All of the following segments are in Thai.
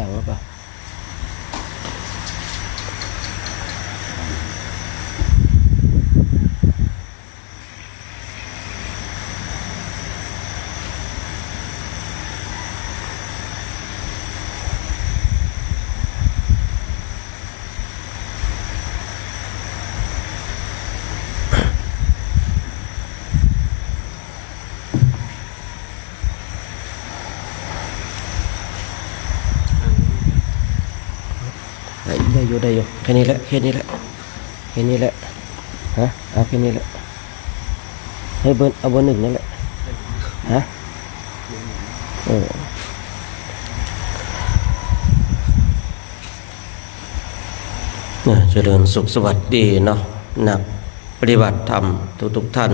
ดังหรือเปล่าได้อยู่แค่นี้แหละฮะเอาแค่นี้แหละให้เอาเบอร์หนึ่งนั่นแหละฮะเจริญสุขสวัสดีเนาะนักปฏิบัติธรรมทุกท่าน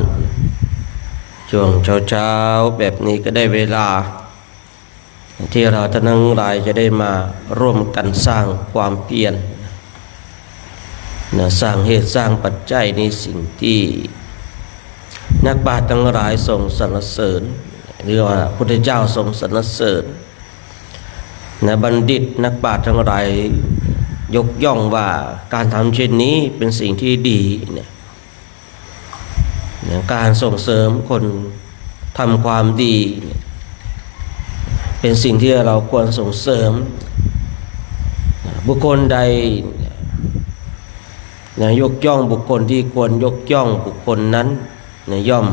ช่วงเช้าแบบนี้ก็ได้เวลาที่เราทั้งหลายจะได้มาร่วมกันสร้างความเพียรสร้างเหตุสร้างปัจจัยในสิ่งที่นักปราชญ์ทั้งหลายทรงสรรเสริญหรือว่าพระพุทธเจ้าทรงสรรเสริญบัณฑิตนักปราชญ์ทั้งหลายยกย่องว่าการทำเช่นนี้เป็นสิ่งที่ดีการส่งเสริมคนทำความดีเป็นสิ่งที่เราควรส่งเสริมบุคคลใดยกย่องบุคคลที่ควรยกย่องบุคคลนั้นย่อม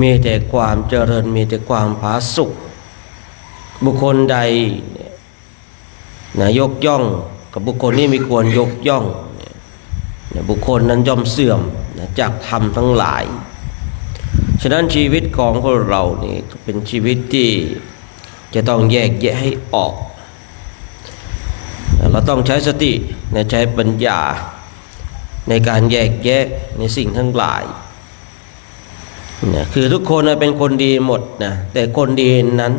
มีแต่ความเจริญมีแต่ความผาสุกบุคคลใดยกย่องกับบุคคลนี้ไม่ควรยกย่องบุคคลนั้นย่อมเสื่อมจากธรรมทั้งหลายฉะนั้นชีวิตของพวกเรานี่เป็นชีวิตที่จะต้องแยกแยะให้ออกเราต้องใช้สติใช้ปัญญาในการแยกแยะในสิ่งทั้งหลายคือทุกคนเป็นคนดีหมดนะแต่คนดีนั้น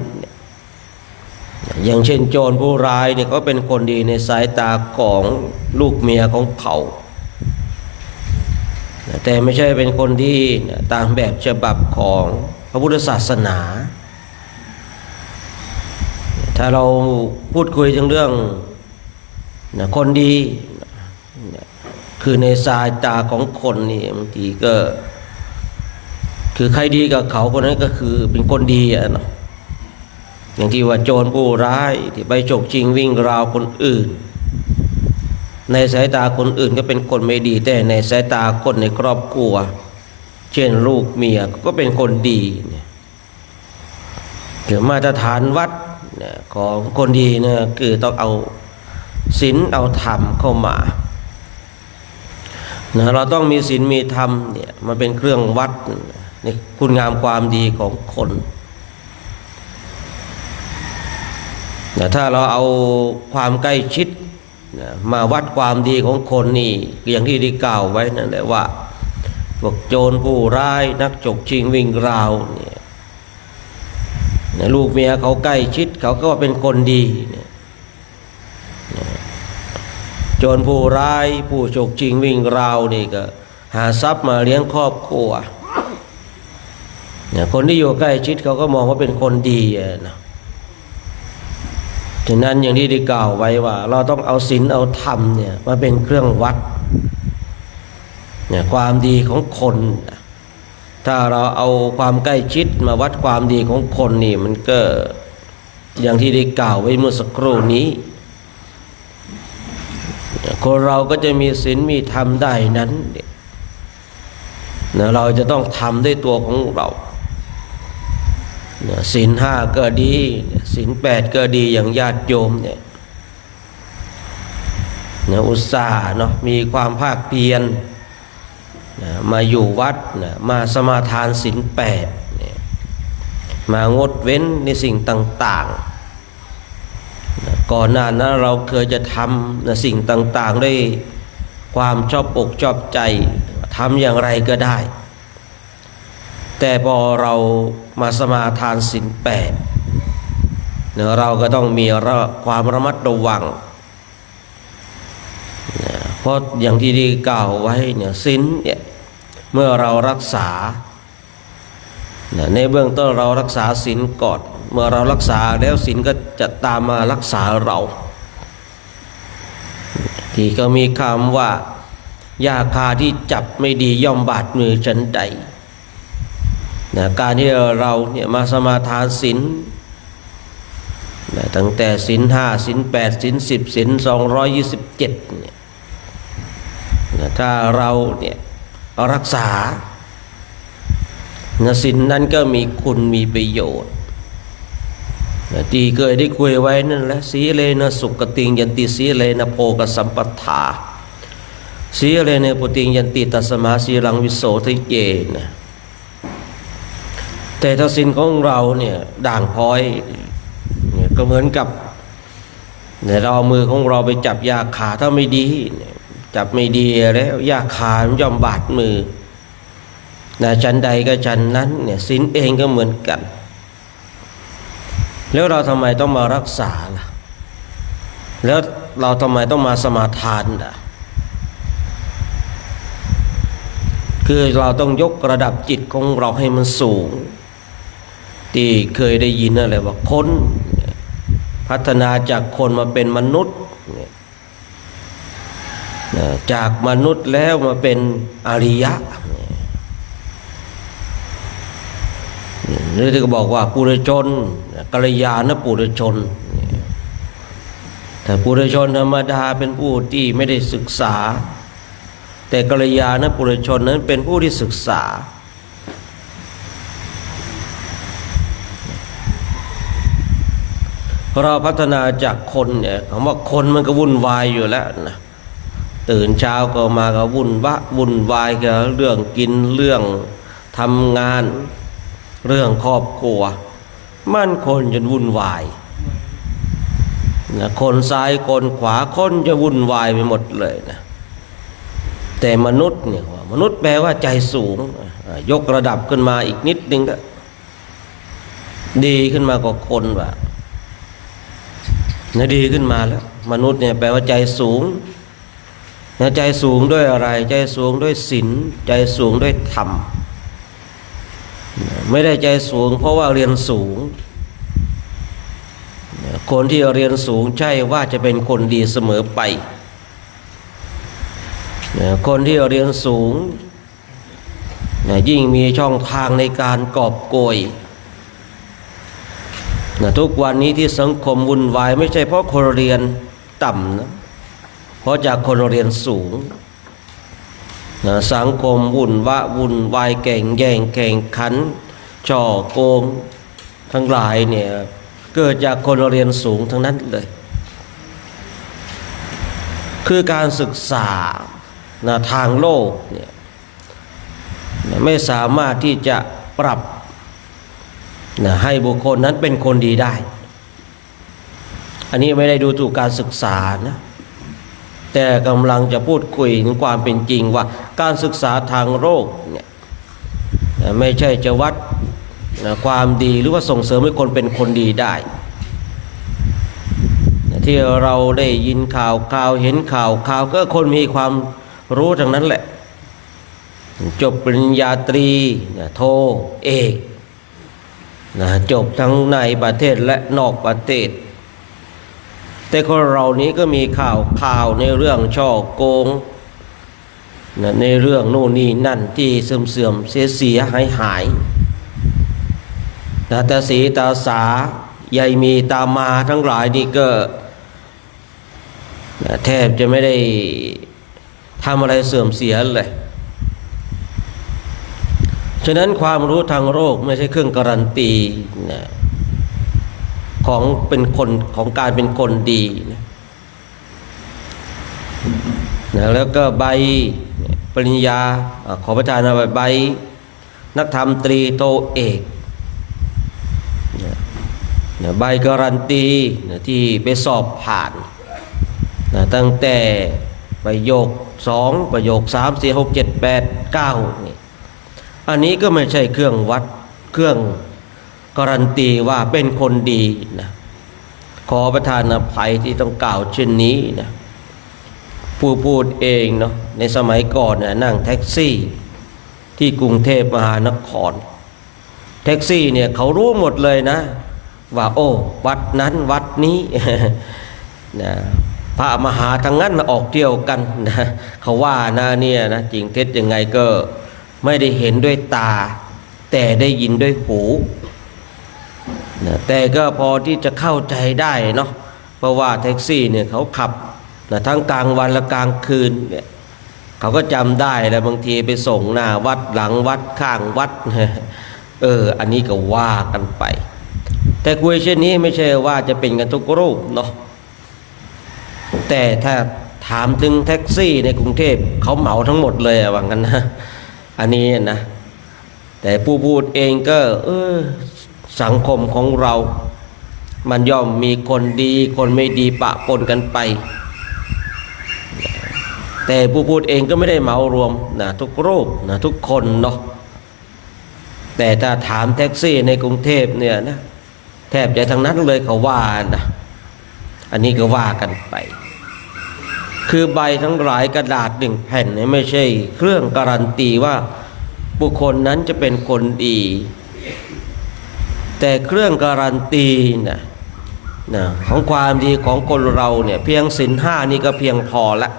อย่างเช่นโจรผู้ร้ายเนี่ยก็เป็นคนดีในสายตาของลูกเมียของเขาแต่ไม่ใช่เป็นคนดีตามแบบฉบับของพระพุทธศาสนาถ้าเราพูดคุยถึงเรื่องคนดีคือในสายตาของคนนี่บางทีก็คือใครดีกับเขาคนนั้นก็คือเป็นคนดีเนาะอย่างที่ว่าโจรผู้ร้ายที่ไปฉกชิงวิ่งราวคนอื่นในสายตาคนอื่นก็เป็นคนไม่ดีแต่ในสายตาคนในครอบครัวเช่นลูกเมียก็เป็นคนดีคือมาตรฐานวัดของคนดีเนี่ยคือต้องเอาศีลเอาธรรมเข้ามาเราต้องมีศีลมีธรรมเนี่ยมันเป็นเครื่องวัดในคุณงามความดีของคนถ้าเราเอาความใกล้ชิดมาวัดความดีของคนนี่อย่างที่ได้กล่าวไว้นั่นแหละว่าพวกโจรผู้ร้ายนักฉกชิงวิ่งราวเนี่ยลูกเมียเขาใกล้ชิดเขาก็เป็นคนดีโจรผู้ร้ายผู้ฉกชิงวิ่งราวนี่ก็หาทรัพย์มาเลี้ยงครอบครัว คนที่อยู่ใกล้ชิดเขาก็มองว่าเป็นคนดีนะฉะนั้นอย่างที่ได้กล่าวไว้ว่าเราต้องเอาศีลเอาธรรมเนี่ยมาเป็นเครื่องวัดเนี่ยความดีของคนถ้าเราเอาความใกล้ชิดมาวัดความดีของคนนี่มันก็อย่างที่ได้กล่าวไว้เมื่อสักครู่นี้คนเราก็จะมีศีลมีธรรมได้นั้นเนี่ยเราจะต้องทำด้วยตัวของเราศีลห้าก็ดีศีลแปดก็ดีอย่างญาติโยมเนี่ยอุตส่าห์เนาะมีความภาคเพียรมาอยู่วัดมาสมาทานศีลแปดมางดเว้นในสิ่งต่างๆก่อนหน้านั้นเราเคยจะทำสิ่งต่างๆด้วยความชอบอกชอบใจทำอย่างไรก็ได้แต่พอเรามาสมาทานศีลแปดเราก็ต้องมีความระมัดระวังเพราะอย่างที่ได้กล่าวไว้เนี่ยศีลเนี่ยเมื่อเรารักษาในเบื้องต้นเรารักษาศีลก่อนเมื่อเรารักษาแล้วศีลก็จะตามมารักษาเราที่ก็มีคำว่ายาคาที่จับไม่ดีย่อมบาดมือฉันใดการที่เราเนี่ยมาสมาทานศีลตั้งแต่ศีลห้าศีลแปดศีลสิบศีล227เนี่ยถ้าเราเนี่ยรักษาศีลนั้นก็มีคุณมีประโยชน์ที่เคยได้คุยไว้นั่นแหละสีเลนะสุขติงยันติสีเลนะโภกสัมปทาสีเลนะปุติงยันติตัสมาสีลังวิโสทะเยนะแต่ถ้าศีลของเราเนี่ยด่างพร้อยเนี่ยก็เหมือนกับเราเอามือของเราไปจับยาขาถ้าไม่ดีจับไม่ดีแล้วยาขาย่อมบาดมือชั้นใดก็ชั้นนั้นเนี่ยศีลเองก็เหมือนกันแล้วเราทำไมต้องมารักษาล่ะแล้วเราทำไมต้องมาสมาทานล่ะคือเราต้องยกระดับจิตของเราให้มันสูงที่เคยได้ยินอะไรว่าคนพัฒนาจากคนมาเป็นมนุษย์จากมนุษย์แล้วมาเป็นอริยะหรือที่ก็บอกว่าปุถุชนกัลยาณปุถุชนแต่ปุถุชนธรรมดาเป็นผู้ที่ไม่ได้ศึกษาแต่กัลยาณปุถุชนนั้นเป็นผู้ที่ศึกษาเราพัฒนาจากคนเนี่ยคำว่าคนมันก็วุ่นวายอยู่แล้วนะตื่นเช้าก็มาก็วุ่นวายกับเรื่องกินเรื่องทำงานเรื่องครอบครัวมันคนจนวุ่นวายนะคนซ้ายคนขวาคนจะวุ่นวายไปหมดเลยนะแต่มนุษย์เนี่ยมนุษย์แปลว่าใจสูงยกระดับขึ้นมาอีกนิดนึงก็ดีขึ้นมากว่าคนว่าดีขึ้นมาแล้วมนุษย์เนี่ยแปลว่าใจสูงใจสูงด้วยอะไรใจสูงด้วยศีลใจสูงด้วยธรรมไม่ได้ใจสูงเพราะว่าเรียนสูงคนที่เรียนสูงใช่ว่าจะเป็นคนดีเสมอไปคนที่เรียนสูงยิ่งมีช่องทางในการกอบโกยทุกวันนี้ที่สังคมวุ่นวายไม่ใช่เพราะคนเรียนต่ำนะเพราะจากคนเรียนสูงสังคมวุ่นวายแย่งแข่งขันช่อโกงทั้งหลายเนี่ยเกิดจากคนเรียนสูงทั้งนั้นเลยคือการศึกษาทางโลกเนี่ยไม่สามารถที่จะปรับให้บุคคลนั้นเป็นคนดีได้อันนี้ไม่ได้ดูถูกการศึกษานะแต่กำลังจะพูดคุยถึงความเป็นจริงว่าการศึกษาทางโลกเนี่ยไม่ใช่จะวัดความดีหรือว่าส่งเสริมให้คนเป็นคนดีได้ที่เราได้ยินข่าวเห็นข่าวก็คนมีความรู้ทั้งนั้นแหละจบปริญญาตรีโทเอก จบทั้งในประเทศและนอกประเทศแต่คนเรานี้ก็มีข่าวในเรื่องช่อโกงในเรื่องโน่นนี่นั่นที่เสื่อมเสียหายตาสีตาสายายมีตามาทั้งหลายนี่ก็แทบจะไม่ได้ทำอะไรเสื่อมเสียเลยฉะนั้นความรู้ทางโลกไม่ใช่เครื่องการันตีของเป็นคนของการเป็นคนดีแล้วก็ใบปริญญาขอประทานใบนักธรรมตรีโทเอกใบการันตีที่ไปสอบผ่านตั้งแต่ประโยค2ประโยค3 4 6 7 8 9นี่อันนี้ก็ไม่ใช่เครื่องวัดเครื่องการันตีว่าเป็นคนดีนะขอประทานอภัยที่ต้องกล่าวเช่นนี้นะผู้พูดเองเนาะในสมัยก่อนเนี่ยนั่งแท็กซี่ที่กรุงเทพมหานครแท็กซี่เนี่ยเขารู้หมดเลยนะว่าโอ้วัดนั้นวัดนี้ นะพระมหาทั้งนั้นออกเที่ยวกันนะเขาว่านะเนี่ยนะจริงเท็จยังไงก็ไม่ได้เห็นด้วยตาแต่ได้ยินด้วยหูนะแต่ก็พอที่จะเข้าใจได้เนาะเพราะว่าแท็กซี่เนี่ยเขาขับนะทั้งกลางวันและกลางคืนเนี่ยเขาก็จำได้แล้วบางทีไปส่งหน้าวัดหลังวัดข้างวัดอันนี้ก็ว่ากันไปแต่คุยเช่นนี้ไม่ใช่ว่าจะเป็นกันทุกรูปเนาะแต่ถ้าถามถึงแท็กซี่ในกรุงเทพเขาเหมาทั้งหมดเลยว่างั้นนะอันนี้นะแต่ผู้พูดเองก็สังคมของเรามันย่อมมีคนดีคนไม่ดีปะปนกันไปแต่ผู้พูดเองก็ไม่ได้เหมารวมนะทุกรูปนะทุกคนเนาะแต่ถ้าถามแท็กซี่ในกรุงเทพเนี่ยนะแทบจะทั้งนั้นเลยเขาว่านะอันนี้ก็ว่ากันไปคือใบทั้งหลายกระดาษ1แผ่นเนี่ยไม่ใช่เครื่องการันตีว่าบุคคลนั้นจะเป็นคนดีแต่เครื่องการันตีนะของความดีของคนเราเนี่ยเพียงศีล5นี่ก็เพียงพอละ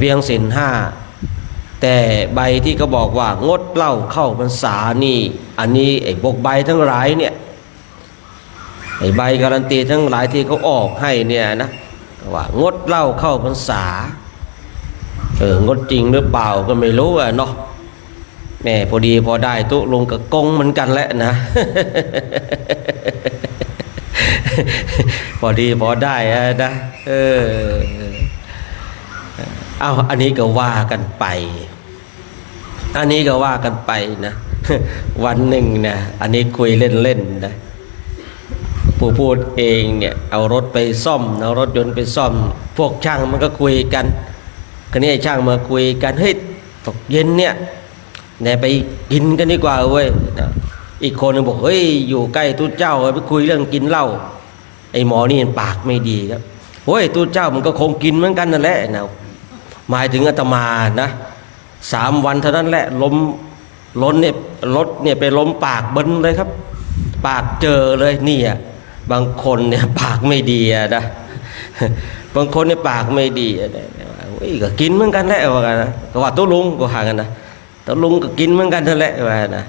เพียงศีล5แต่ใบที่เขาบอกว่างดเหล้าเข้าพรรษานี่อันนี้ไอ้พวกใบทั้งหลายเนี่ยไอ้ใบการันตีทั้งหลายที่เขาออกให้เนี่ยนะว่างดเหล้าเข้าพรรษางดจริงหรือเปล่าก็ไม่รู้เนาะแม่พอดีพอได้ตุลงกับกงเหมือนกันแหละนะ พอดีพอได้นะอันนี้ก็ว่ากันไปนะ วันหนึ่งนะอันนี้คุยเล่นๆนะผู้พูดเองเนี่ยเอารถไปซ่อมเอารถยนต์ไปซ่อมพวกช่างมันก็คุยกันคนนี้ช่างมาคุยกันเฮ้ยตกเย็นเนี่ยไปกินกันดีกว่าเว้ยอีกคนนึงบอกเฮ้ยอยู่ใกล้ตู้เจ้าไปคุยเรื่องกินเหล้าไอ้หมอนี่ปากไม่ดีครับโอ้ยตู้เจ้ามันก็คงกินเหมือนกันนั่นแหละนะหมายถึงอาตมานะ3 วันเท่านั้นแหละล้นเนี่ยรถเนี่ยไปล้มปากเบิ้ลเลยครับปากเจอเลยนี่บางคนเนี่ยปากไม่ดีนะบางคนเนี่ยปากไม่ดีก็กินเหมือนกันแหละว่ากันนะก็ว่าตัวลุงก็ห่างกันนะตัวลุงก็กินเหมือนกันนั่นแหละว่านะ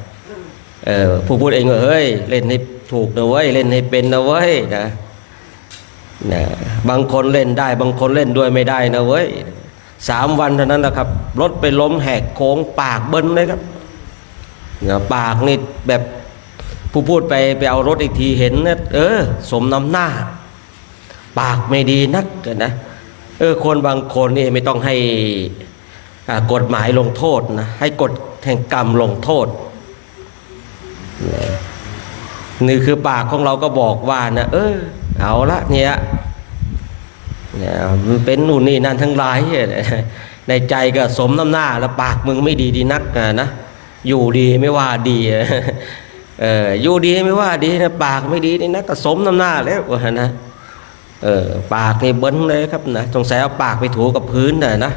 ผู้พูดเองว่าเฮ้ยเล่นให้ถูกนะเว้ยเล่นให้เป็นนะเว้ยนะบางคนเล่นได้บางคนเล่นด้วยไม่ได้นะเว้ย3 วันเท่านั้นแหละครับรถไปล้มแหกโค้งปากเบิ้ลเลยครับปากนี่แบบผู้พูดไปเอารถอีกทีเห็นนะสมน้ำหน้าปากไม่ดีนักกันนะคนบางคนนี่ไม่ต้องให้กฎหมายลงโทษนะให้กฎแห่งกรรมลงโทษนี่คือปากของเราก็บอกว่านะเอาละเนี่ยมันเป็นนู่นนี่นั่นทั้งหลายในใจก็สมน้ำหน้าแล้วปากมึงไม่ดีดีนักนะอยู่ดีไม่ว่าดีอยู่ดีไม่ว่าดีนะปากไม่ดีนี่นะก็สมน้ำหน้าแล้วนะปากนี่เบิ้ลเลยครับนะสงสัยเอาปากไปถูกับพื้นนะ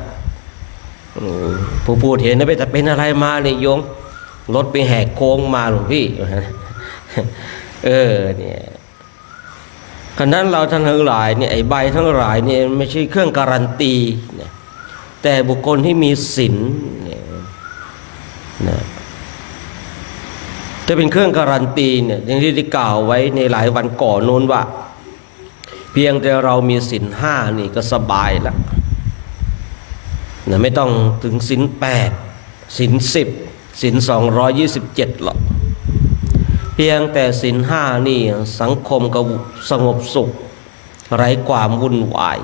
ผู้พูดเห็นนะไปแต่เป็นอะไรมาเนี่ยโยม รถไปแหกโค้งมาหลวงพี่ เนี่ยขณะนั้นเราท่านทั้งหลายเนี่ยไอ้ใบทั้งหลายเนี่ยไม่ใช่เครื่องการันตีเนี่ยแต่บุคคลที่มีศีลเนี่ยนะจะเป็นเครื่องการันตีเนี่ยอย่างที่ได้กล่าวไว้ในหลายวันก่อนนู้นว่าเพียงแต่เรามีศีลห้านี่ก็สบายแล้วนะไม่ต้องถึงศีล8ศีล10ศีล227หรอกเพียงแต่ศีลห้านี่สังคมก็สงบสุขไร้ความวุ่นวาย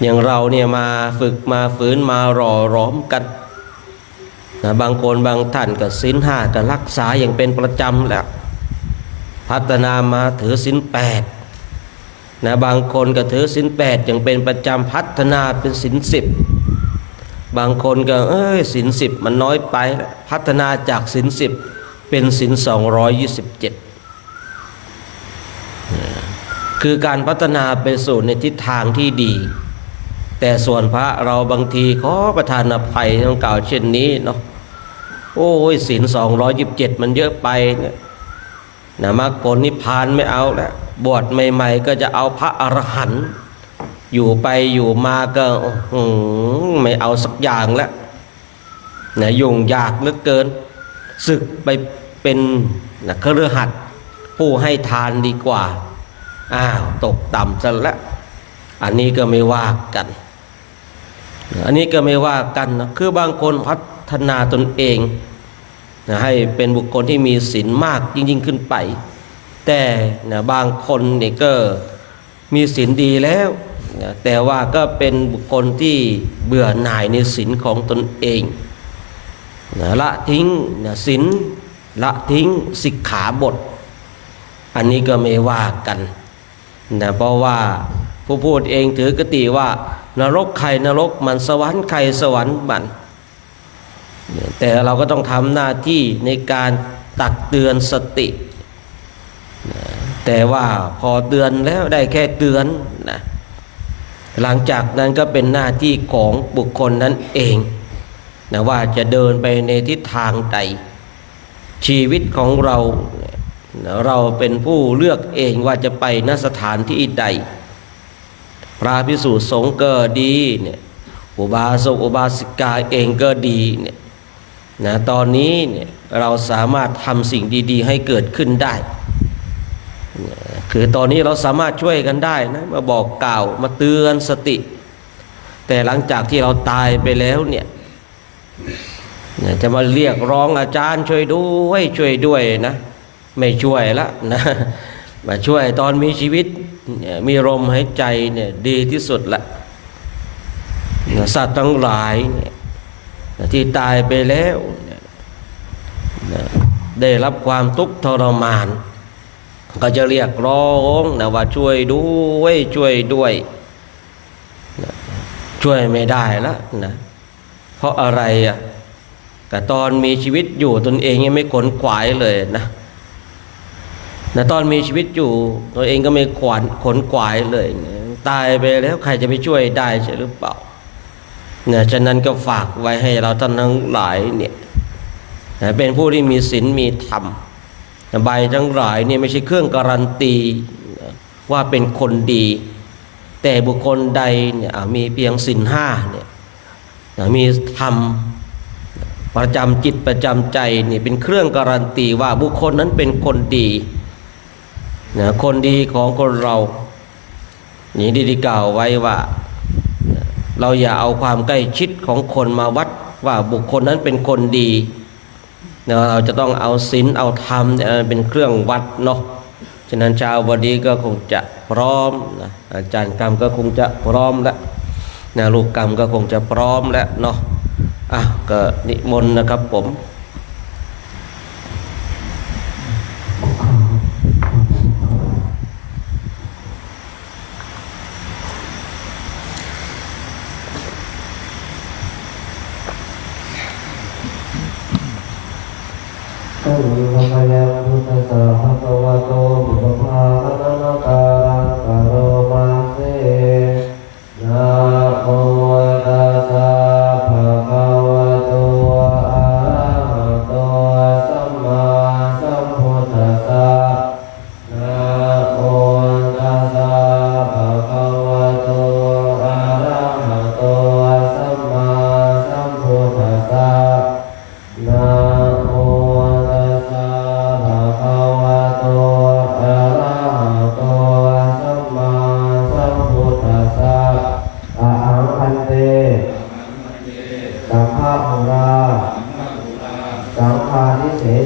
อย่างเราเนี่ยมาฝึกมาฝืนมาหล่อหลอมกันนะบางคนบางท่านก็ศีลห้าก็รักษาอย่างเป็นประจำแล้วพัฒนามาถือศีล8นะบางคนก็ถือศีล8อย่างเป็นประจำพัฒนาเป็นศีล10บางคนก็ศีล10มันน้อยไปพัฒนาจากศีล10เป็นศีล227คือการพัฒนาไปสู่ในทิศทางที่ดีแต่ส่วนพระเราบางทีขอประทานอภัยต้องกล่าวเช่นนี้เนาะโอ้ยศีล227มันเยอะไปเนี่ยนะมรรคผลนิพพานไม่เอาแล้วบวชใหม่ๆก็จะเอาพระอรหันต์อยู่ไปอยู่มาก็ไม่เอาสักอย่างแล้วนะยุ่งยากเหลือเกินศึกไปเป็นคฤหัสถ์ผู้ให้ทานดีกว่าตกต่ำซะแล้วอันนี้ก็ไม่ว่ากันนะคือบางคนพัฒนาตนเองนะให้เป็นบุคคลที่มีศีลมากยิ่งขึ้นไปแต่นะบางคนนี่ก็มีศีลดีแล้วนะแต่ว่าก็เป็นบุคคลที่เบื่อหน่ายในศีลของตนเองนะละทิ้งนะศีลละทิ้งสิกขาบทอันนี้ก็ไม่ว่ากันนะเพราะว่าผู้พูดเองถือกติว่านรกใครนรกมันสวรรค์ใครสวรรค์มันแต่เราก็ต้องทำหน้าที่ในการตักเตือนสติแต่ว่าพอเตือนแล้วได้แค่เตือนนะหลังจากนั้นก็เป็นหน้าที่ของบุคคลนั้นเองนะว่าจะเดินไปในทิศทางใดชีวิตของเราเป็นผู้เลือกเองว่าจะไปณสถานที่ใดพระภิกษุสงฆ์ก็ดีเนี่ยอุบาสกอุบาสิกาเองก็ดีเนี่ยนะตอนนี้เนี่ยเราสามารถทำสิ่งดีๆให้เกิดขึ้นได้คือตอนนี้เราสามารถช่วยกันได้นะมาบอกกล่าวมาเตือนสติแต่หลังจากที่เราตายไปแล้วเนี่ยจะมาเรียกร้องอาจารย์ช่วยด้วยนะไม่ช่วยละนะมาช่วยตอนมีชีวิตมีลมหายใจเนี่ยดีที่สุดละสัตว์ทั้งหลายเนี่ยที่ตายไปแล้วได้รับความทุกข์ทรมานก็จะเรียกร้องนะว่าช่วยด้วยช่วยไม่ได้แล้วนะเพราะอะไรแต่ตอนมีชีวิตอยู่ตนเองยังไม่ขนขวายเลยนะตอนมีชีวิตอยู่ตัวเองก็ไม่ขนขวายเลยตายไปแล้วใครจะไปช่วยได้ใช่หรือเปล่าฉะนั้นก็ฝากไว้ให้เราท่านทั้งหลายเนี่ยเป็นผู้ที่มีศีลมีธรรมใบทั้งหลายเนี่ยไม่ใช่เครื่องการันตีว่าเป็นคนดีแต่บุคคลใดเนี่ยมีเพียงศีล5เนี่ยมีธรรมประจำจิตประจำใจนี่เป็นเครื่องการันตีว่าบุคคลนั้นเป็นคนดีคนดีของคนเรานี่ได้กล่าวไว้ว่าเราอย่าเอาความใกล้ชิดของคนมาวัดว่าบุคคลนั้นเป็นคนดีเราจะต้องเอาศีลเอาธรรมเป็นเครื่องวัดเนาะฉะนั้นชาววันนี้ก็คงจะพร้อมนะอาจารย์กรรมก็คงจะพร้อมแล้วลูกกรรมก็คงจะพร้อมแล้วเนาะก็นิมนต์นะครับผม ตุสัพพยังพุทธัสสะภะคะวะโตปุพพาคะนะนะตารังกะโรมาเสนะโมตัสสะภะคะวะโตอะระหะโต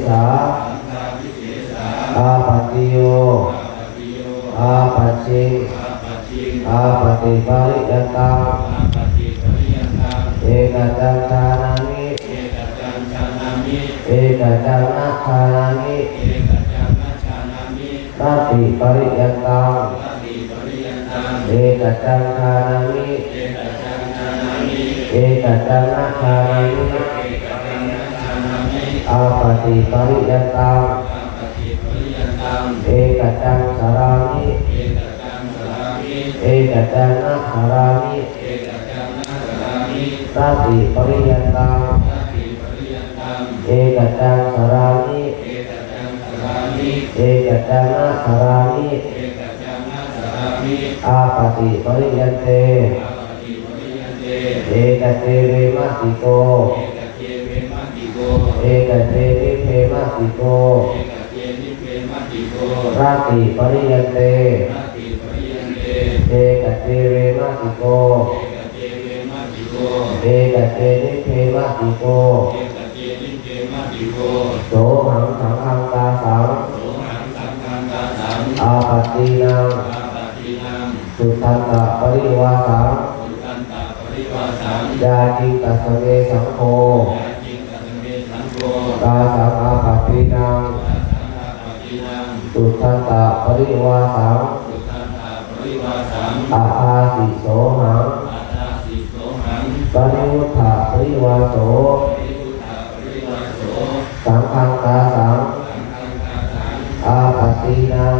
สาอาปัตติโยอาปัจจิอาปฏิปริยตังเอกจังชานามิเอกจังนาชานามินาติปริยตังเอกจังชานามิเอกจังนาชานามิอาปฏิปริยตังเอกจังสารามิเอกจังนาสารามินาติปริยตังเอกจังสารามิเอกจังนาสารามิอาปฏิปริยเตเอกเตเวมัตติโกเอกเตวิเพมัตติโกราติปริยเตเอกเตเวมัตติโกเอกเตนิเพมัตติโกโสหังสังฆังกาสังอาปัตตินังสุทันตะปริวาสังยาจิตัสสเมสังโฆกาสังอาปัตตินังสุทันตะปริวาสังอาภาสิโสหังปริวุฒะปริวาโสสังฆังกาสังอาปัตตินัง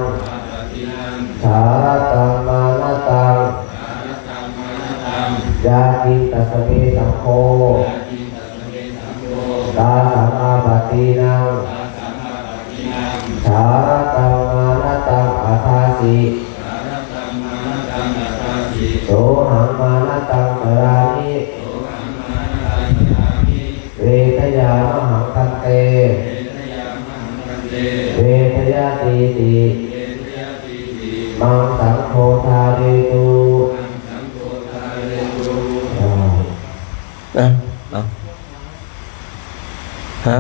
สารตังมานะตังยาจิตัสสเมสังโฆกาสังอาปัตตินังสารตังมานะตังอาภาสิโสหังมานะตังสรามิเวทยามหังคันเตเวทยาตีติมังสังโฆทาเรตุเอาฮะ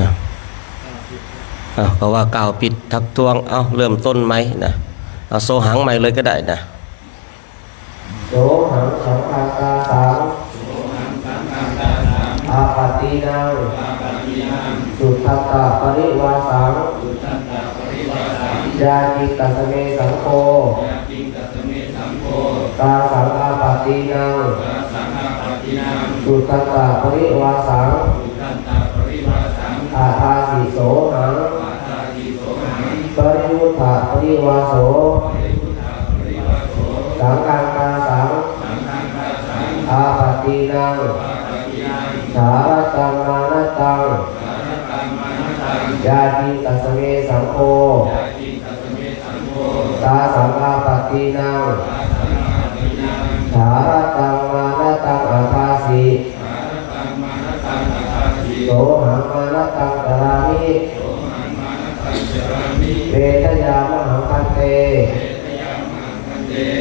นะเอาก็ว่ากล่าวผิดทักท้วงเอาเริ่มต้นไหมนะเอาโซหังใหม่เลยก็ได้นะ โสหังสังฆังกาสังอาปัตตินังสุทัตตะปริวาสังยาจิตัสสเมสังโฆกาสังอาปัตตินังสุทัตตะปริวาสังอาภาสิโสหังปริวุฒะปริวาโสสังฆังกาสังอาปัตตินังสารตังมานะตังยาจิตัสสเมสังโฆกาสังอาปัตตินังสารตังมานะตังอาภาสิโสหังมานะตังตรามิเวทยามหังคันเต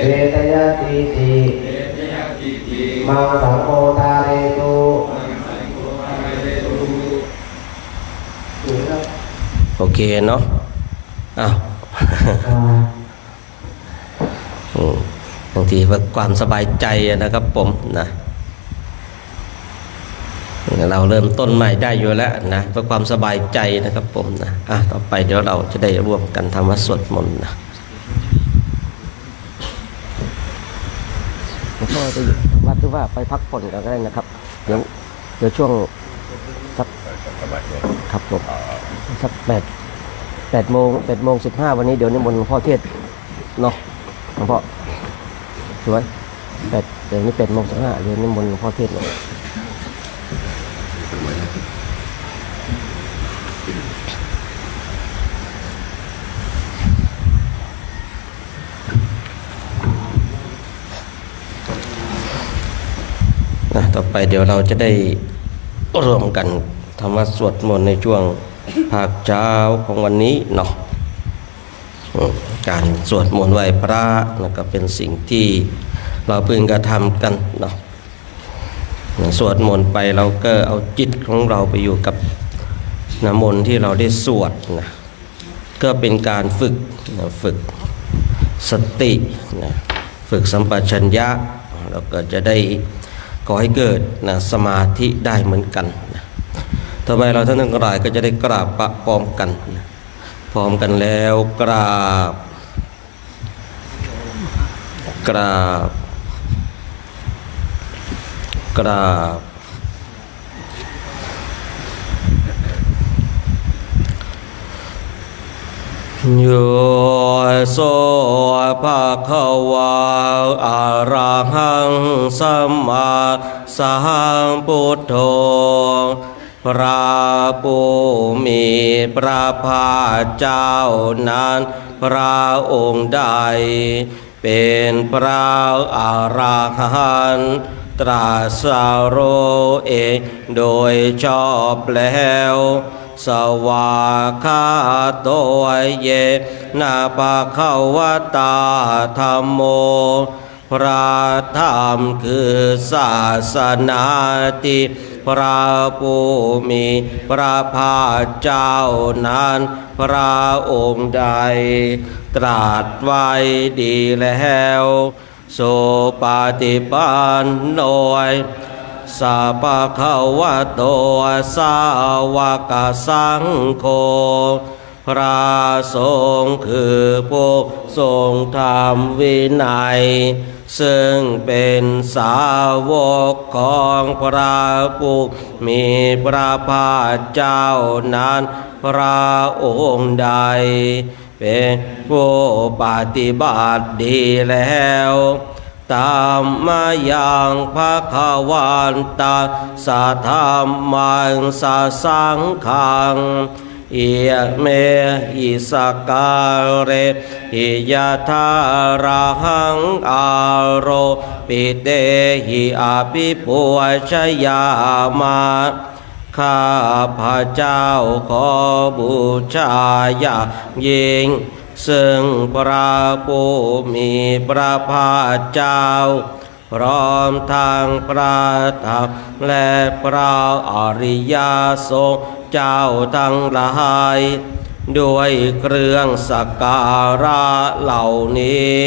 เวทยาตีติมังสังโฆทาเรตุโอเคเนาะอ้าวบางทีเพื่อความสบายใจนะครับผมนะเราเริ่มต้นใหม่ได้อยู่แล้วนะเพื่อความสบายใจนะครับผมนะต่อไปเดี๋ยวเราจะได้ร่วมกันทำวัดสวดมนต์นะหลวงพ่อจะอยู่วัดหรือว่าไปพักผ่อนกันก็ได้นะครับเดี๋ยวช่วงสักครับผมสัก8:15วันนี้เดี๋ยวนิมนต์หลวงพ่อเทศเนาะหลวงพ่อสวยเดี๋ยวนี้8:15เดี๋ยวนิมนต์หลวงพ่อเทศเนาะต่อไปเดี๋ยวเราจะได้รวมกันทำวัดสวดมนต์ในช่วงภาคเช้าของวันนี้เนาะการสวดมนต์ไหว้พระก็เป็นสิ่งที่เราพึงกระทำกันเนาะ สวดมนต์ไปเราก็เอาจิตของเราไปอยู่กับน้ำมนต์ที่เราได้สวดนะก็เป็นการฝึกสตินะฝึกสัมปชัญญะเราก็จะได้ก่อให้เกิดนะสมาธิได้เหมือนกันนะต่อไปเราท่านทั้งหลายก็จะได้กราบพระพร้อมกันนะพร้อมกันแล้วกราบโยโสภะคะวะอะระหังสัมมาสัมพุทโธพระผู้มีพระภาคเจ้านั้นพระองค์ใดเป็นพระอรหันต์ตรัสรู้เองโดยชอบแล้วสวากขาโตเยนะภะคะวะตาธัมโมพระธรรมคือศาสนาที่พระผู้มีพระภาคเจ้านั้นพระองค์ใดตรัสไว้ดีแล้วสุปฏิปันโนสัพพะคะวะโตสาวกสังโฆพระสงฆ์คือผู้ทรงธรรมวินัยซึ่งเป็นสาวกของพระผู้มีพระภาคเจ้านั้นพระองค์ใดเป็นผู้ปฏิบัติดีแล้วตามมายังภะคะวันตาสัทธัมมังสัสสังฆังเอียเมหิสการเรหิยะทาระหังอาโรปิเตหิอาภิปุชยามาข้าพระเจ้าขอบูชาอย่างยิ่งซึ่งพระผู้มีพระภาคเจ้าพร้อมทางพระธรรมและพระอริยสงฆ์เจ้าทั้งหลายด้วยเครื่องสักการะเหล่านี้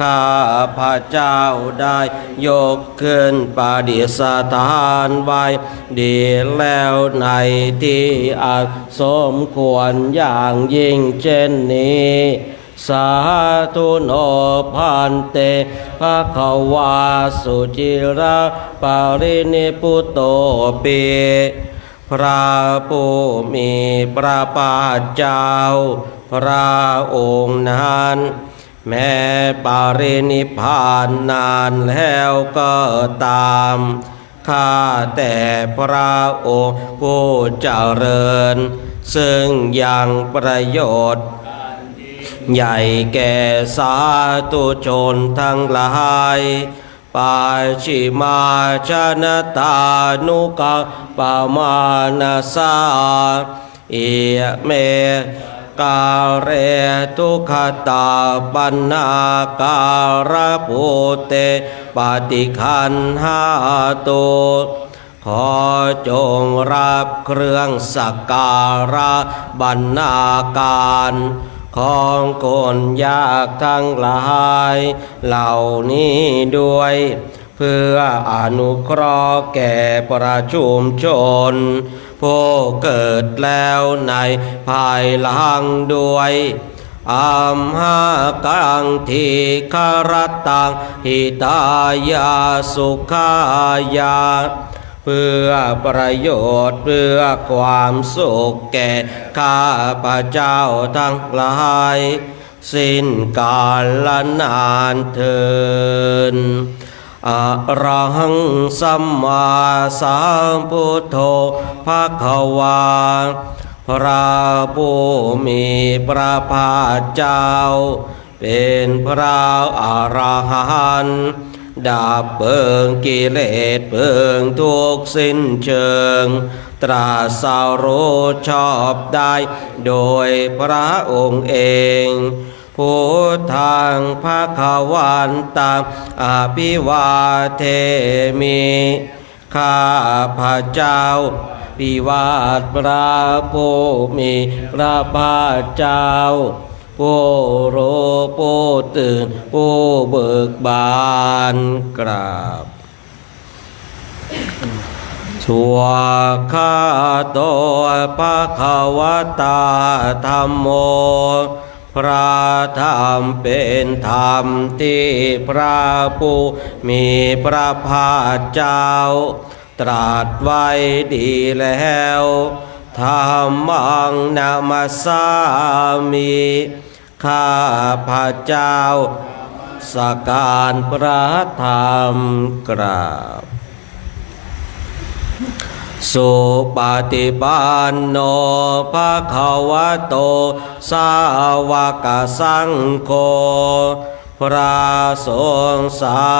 ข้าพระเจ้าได้ยกขึ้นประดิษฐานไว้ดีแล้วในที่อันสมควรอย่างยิ่งเช่นนี้สาธุโนพันเตภะคะวาสุจิระปารินิพุตโตปิพระผู้มีพระภาคเจ้าพระองค์นั้นแม้ปรินิพพานนานแล้วก็ตามข้าแต่พระองค์ผู้เจริญซึ่งยังประโยชน์ใหญ่แก่สาธุชนทั้งหลายปาชิมาชนตานุกะปามานาสาเอียเมกาเรทุขตาปัญนาการะภูเตปฏิคันหาตุขอจงรับเครื่องสักการะบรรณาการของคนยากทั้งหลายเหล่านี้ด้วยเพื่ออนุเคราะห์แก่ประชุมชนผู้เกิดแล้วในภายหลังด้วยอัมหากังทิคารตังหิตายาสุขายาเพื่อประโยชน์เพื่อความสุขแก่ข้าพระเจ้าทั้งหลายสิ้นกาลนานเทินอะระหังสัมมาสัมพุทโธภะคะวาพระผู้มีพระภาคเจ้าเป็นพระอรหันต์ดับเบิงกิเลสเบิงทุกสิ้นเชิงตรัสรู้ชอบได้โดยพระองค์เองพุทธังภควันตังอภิวาเทมิ ข้าพระเจ้าพิวาทพระผู้มีพระภาคเจ้าผู้รู้ผู้ตื่นผู้เบิกบานกราบสัวข้าโตภะคะวะตาธัมโมพระธรรมเป็นธรรมที่พระผู้มีพระภาคเจ้าตรัสไว้ดีแล้วธัมมังนามัสสามิข้าพระเจ้าสักการพระธรรมกราบสุปฏิปันโนภะคะวะโตสาวกสังโฆพระสงฆ์สา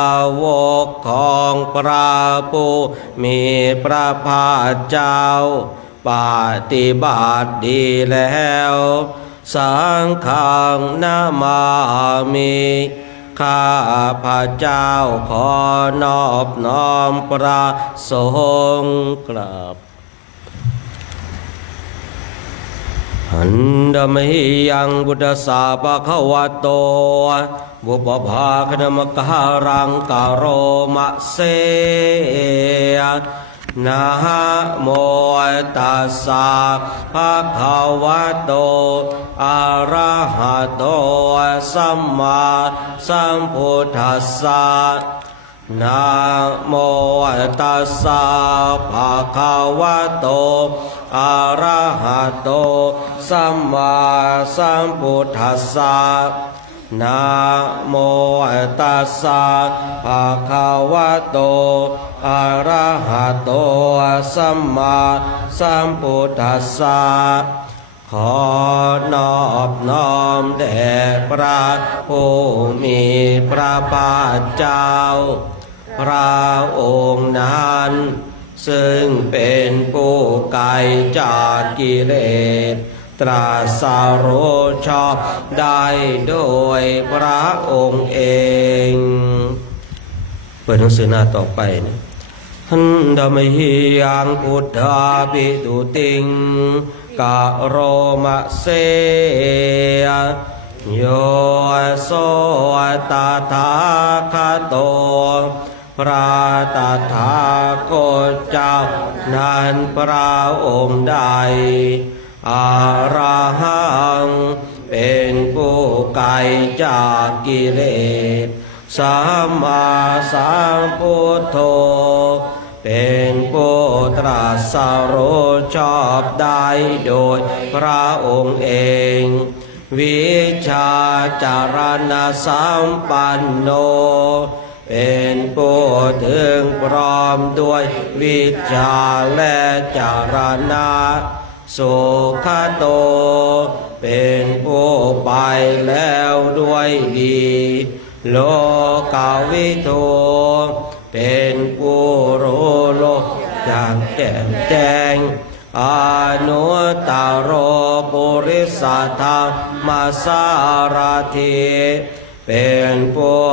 วกของพระผู้มีพระภาคเจ้าปฏิบัติดีแล้วสังฆังนามามิข้าพระเจ้าขอนอบน้อมพระสงฆ์กราบหันดมหิยังบุตตสาภะคะวะโตบุปภาคณมการังกโรมะเสนะโมตัสสะภะคะวะโตอะระหะโตสัมมาสัมพุทธัสสะนะโมตัสสะภะคะวะโตอะระหะโตสัมมาสัมพุทธัสสะนะโมตัสสะภะคะวะโตอะระหะโตสัมมาสัมพุทธัสสะขอนอบน้อมแด่พระผู้มีพระภาคเจ้าพระองค์นั้นซึ่งเป็นผู้ไกลจากกิเลสตรัสรู้ชอบได้โดยพระองค์เองเปิดหนังสือหน้าต่อไปนะหันดมหิยังพุทธาภิตุติงกะโรมะเสโยโสตถาคโตพระตถาคตเจ้านั้นพระองค์ใดอะระหังเป็นผู้ไกลจากกิเลสสัมมาสัมพุทโธเป็นผู้ตรัสรู้ชอบได้โดยพระองค์เองวิชาจารณสัมปันโนเป็นผู้ถึงพร้อมด้วยวิชาและจารณะสุขโตเป็นผู้ไปแล้วด้วยดีโลกาวิทูเป็นผู้รู้โลกอย่างแจ่มแจ้งอนุตตโรปุริสธรรมสารถิเป็นผู้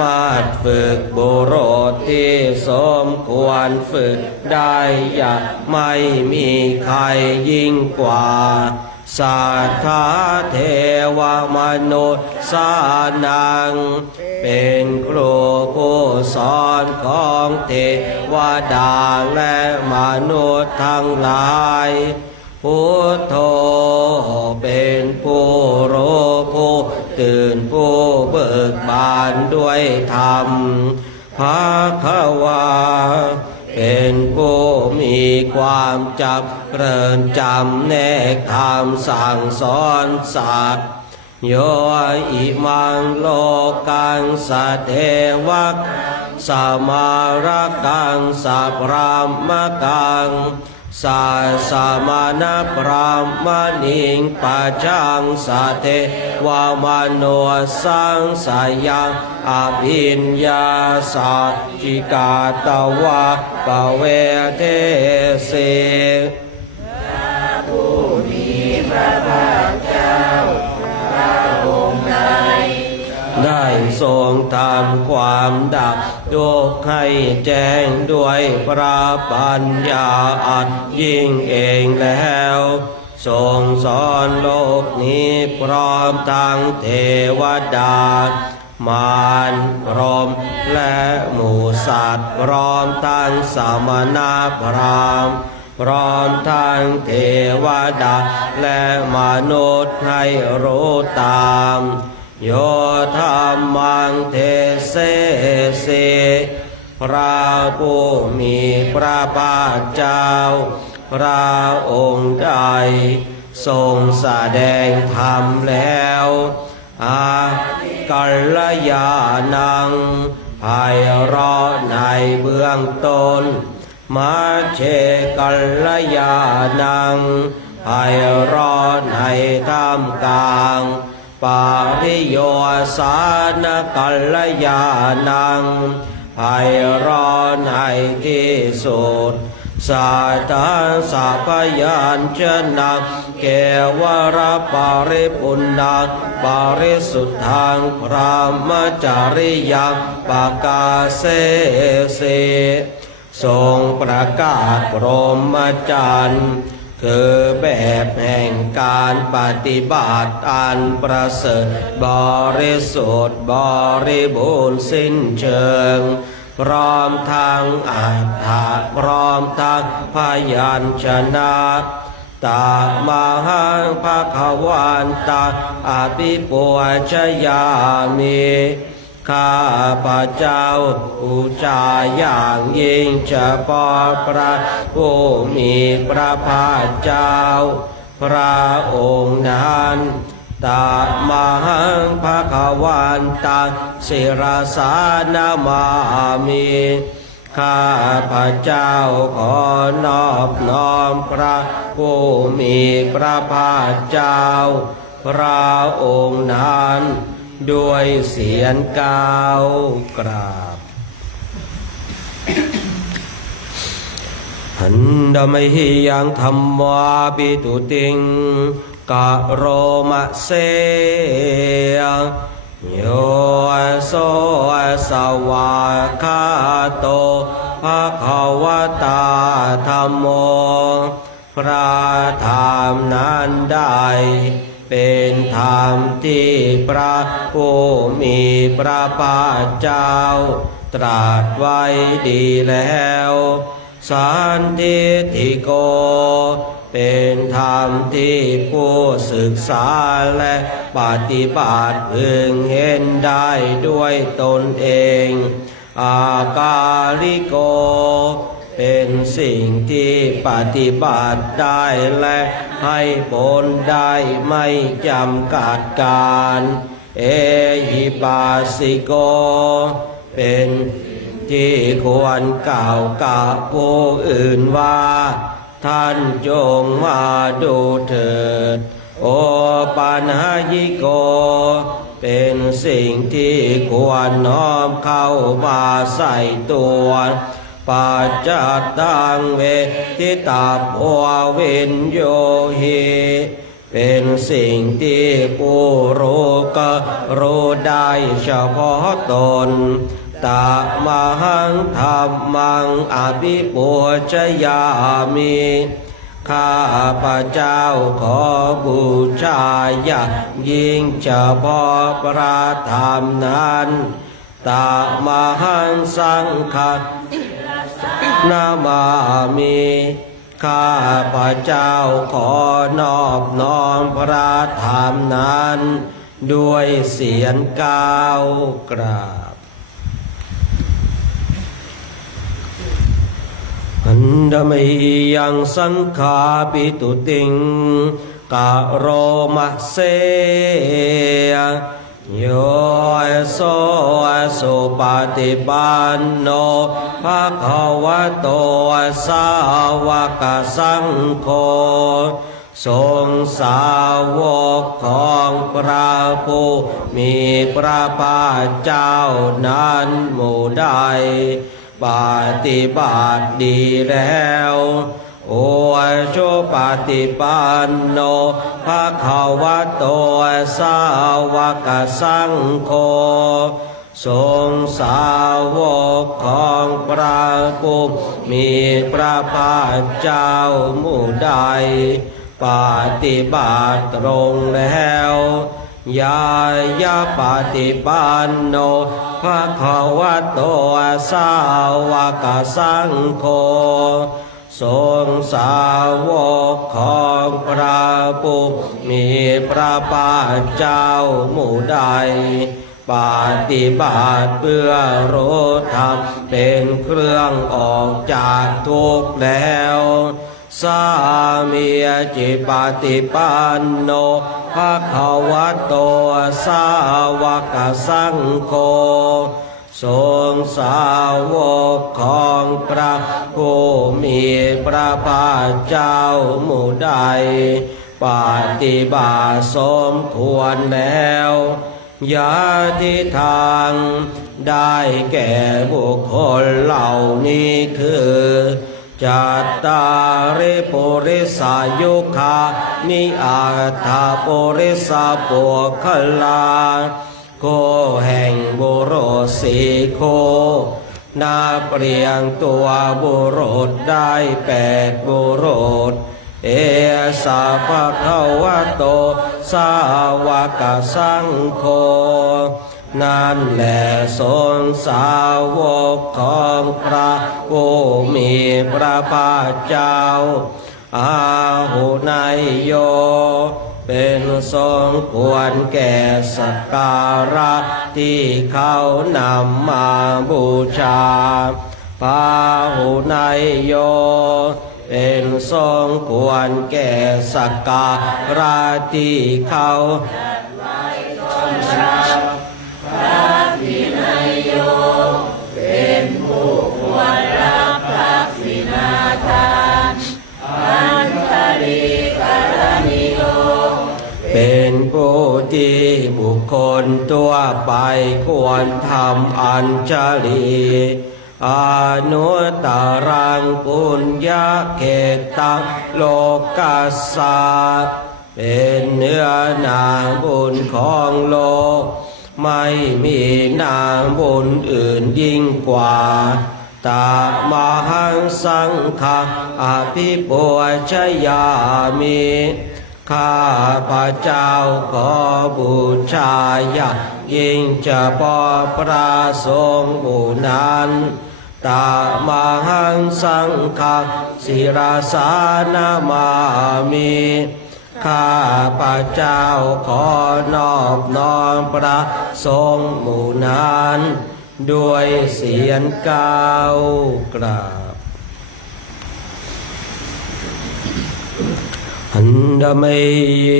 มาฝึกบุรุษที่สมควรฝึกได้อย่าไม่มีใครยิ่งกว่าสัทธาเทวมนุษย์สานังเป็นครูผู้สอนของเทวดาและมนุษย์ทั้งหลายพุทโธเป็นผู้รู้ผู้ตื่นผู้เบิกบานด้วยธรรมภคะวาเป็นผู้มีความจำเริญจำแนกธรรมสั่งสอนสัตว์โยอิมังโลกังสะเทวะสมารักังสัพพะมะกังสัสมานะพระมณิงปัจจังสะเทวามโนสังสายังอภิญญาสัจจิกาตวะปะเวเทเสผู้มีพระภาคเจ้าพระองค์ใด ได้ทรงทำความดับทุกข์ให้แจ้งด้วยพระปัญญาอันยิ่งเองแล้วทรงสอนโลกนี้พร้อมทั้งเทวดามารพรหมและหมู่สัตว์พร้อมทั้งสมณพราหมณ์พร้อมทั้งเทวดาและมนุษย์ให้รู้ตามโยธรรมังเทเสสิพระผู้มีพระภาคเจ้าพระองค์ใดทรงแสดงธรรมแล้วอากัลยาณังไพเราะในเบื้องต้นมัชเชกัลยาณังไพเราะในท่ามกลางปาริโยสานกัลยาณังไพเราะในที่สุดสัทธาสัพยัญชนะเกวรปาริปุณณังปาริสุทธังพระมจาริยังปกาเสสิทรงประกาศพรหมจรรย์คือแบบแห่งการปฏิบัติอันประเสริฐบริสุทธิ์บริบูรณ์สิ้นเชิงพร้อมทางอัฏฐะพร้อมทางพยัญชนะตามหังภคววันตาอภิปุชญามิข้าพระเจ้าบูชาอย่างยิ่งเฉพาะพระผู้มีพระภาคเจ้าพระองค์นั้นตามหังภคววันตาศิรสานามามิข้าพระเจ้าขอนอบน้อมพระผู้มีพระภาคเจ้าพระองค์นั้นด้วยเสียงกล่าวกราบหันดมหิยังธรรมวาปิตุติงกะโรมะเสโยโสสวาคาโตภะคะวะตาธัมโมพระธรรมนั้นได้เป็นธรรมที่พระผู้มีพระภาคเจ้าตรัสไว้ดีแล้วสันทิฏฐิโกเป็นธรรมที่ผู้ศึกษาและปฏิบัติพึงเห็นได้ด้วยตนเองอากาลิโกเป็นสิ่งที่ปฏิบัติได้และให้ผลได้ไม่จำกัดการเอหิปัสสิโกเป็นที่ควรกล่าวกับผู้อื่นว่าท่านจงมาดูเถิดโอปัญหยิโกเป็นสิ่งที่ควรน้อมเข้ามาใส่ตัวปัจจัตตังเวทิตาภววินโยหิเป็นสิ่งที่ผู้รู้ก็รู้ได้เฉพาะตนตามหังธรรมังอภิปุชญามิข้าพระเจ้าขอบูชาอย่างยิ่งเฉพาะพระธรรมนั้นตามหังสังฆนามามิข้าพระเจ้าขอนอบน้อมพระธรรมนั้นด้วยเสียงกล่าวกราบอันดมิยังสังฆาปิตุติงกะโรมะเสโยโสสุปฏิปันโนภะคะวะโตสาวกสังโฆทรงสาวกของพระผู้มีพระภาคเจ้านั้นหมู่ใดปฏิบัติดีแล้วโอ โอชุปฏิปันโนภะคะวะโตสาวกสังโฆทรงสาวกของพระผู้มีพระภาคเจ้าหมู่ใดปฏิบัติตรงแล้วยายาปฏิปันโนภะคะวะโตสาวกสังโฆทรงสาวกของพระผู้มีพระภาคเจ้าหมู่ใดปฏิบัติเพื่อรู้ธรรมเป็นเครื่องออกจากทุกข์แล้วสามีจิปฏิปันโนภะคะวะโตสาวกสังโฆทรงสาวกของพระผู้มีพระภาคเจ้าหมู่ใดปฏิบัติสมควรแล้วยาทิทางได้แก่บุคคลเหล่านี้คือจัตตาริปุริสายุคานิอัตถปุริสาปุคลาโคแห่งบุรุษสี่โคนาเปลี่ยงตัวบุรุษได้8บุรุษเอสาภะคะวะโตสาวกสังโฆนั่นแหละทรงสาวกของพระผู้มีพระภาคเจ้าอาหุนายโยเป็นทรงควรแก่สักการะที่เขานำมาบูชาพาหุนายโยเป็นทรงควรแก่สักการะที่เขาพระวินัยโยเป็นผู้ควรรับทักษิณาทานอัญชลีกรณิโยเป็นผู้ที่บุคคลตัวไปควรทำอัญชลีอนุตตรังปุญญเขตังโลกัสสะเป็นเนื้อนาบุญของโลกไม่มีนาบุญอื่นยิ่งกว่าตามหังสังฆะอภิปุชญามิข้าพระเจ้าขอบูชาอย่างยิ่งเฉพาะพระสงฆ์ผู้นั้นตามหังสังฆะศิราสานามามิข้าพระเจ้าขอนอบน้อมพระสงฆ์หมู่นั้นด้วยเสียงก้าวกราบหันดเม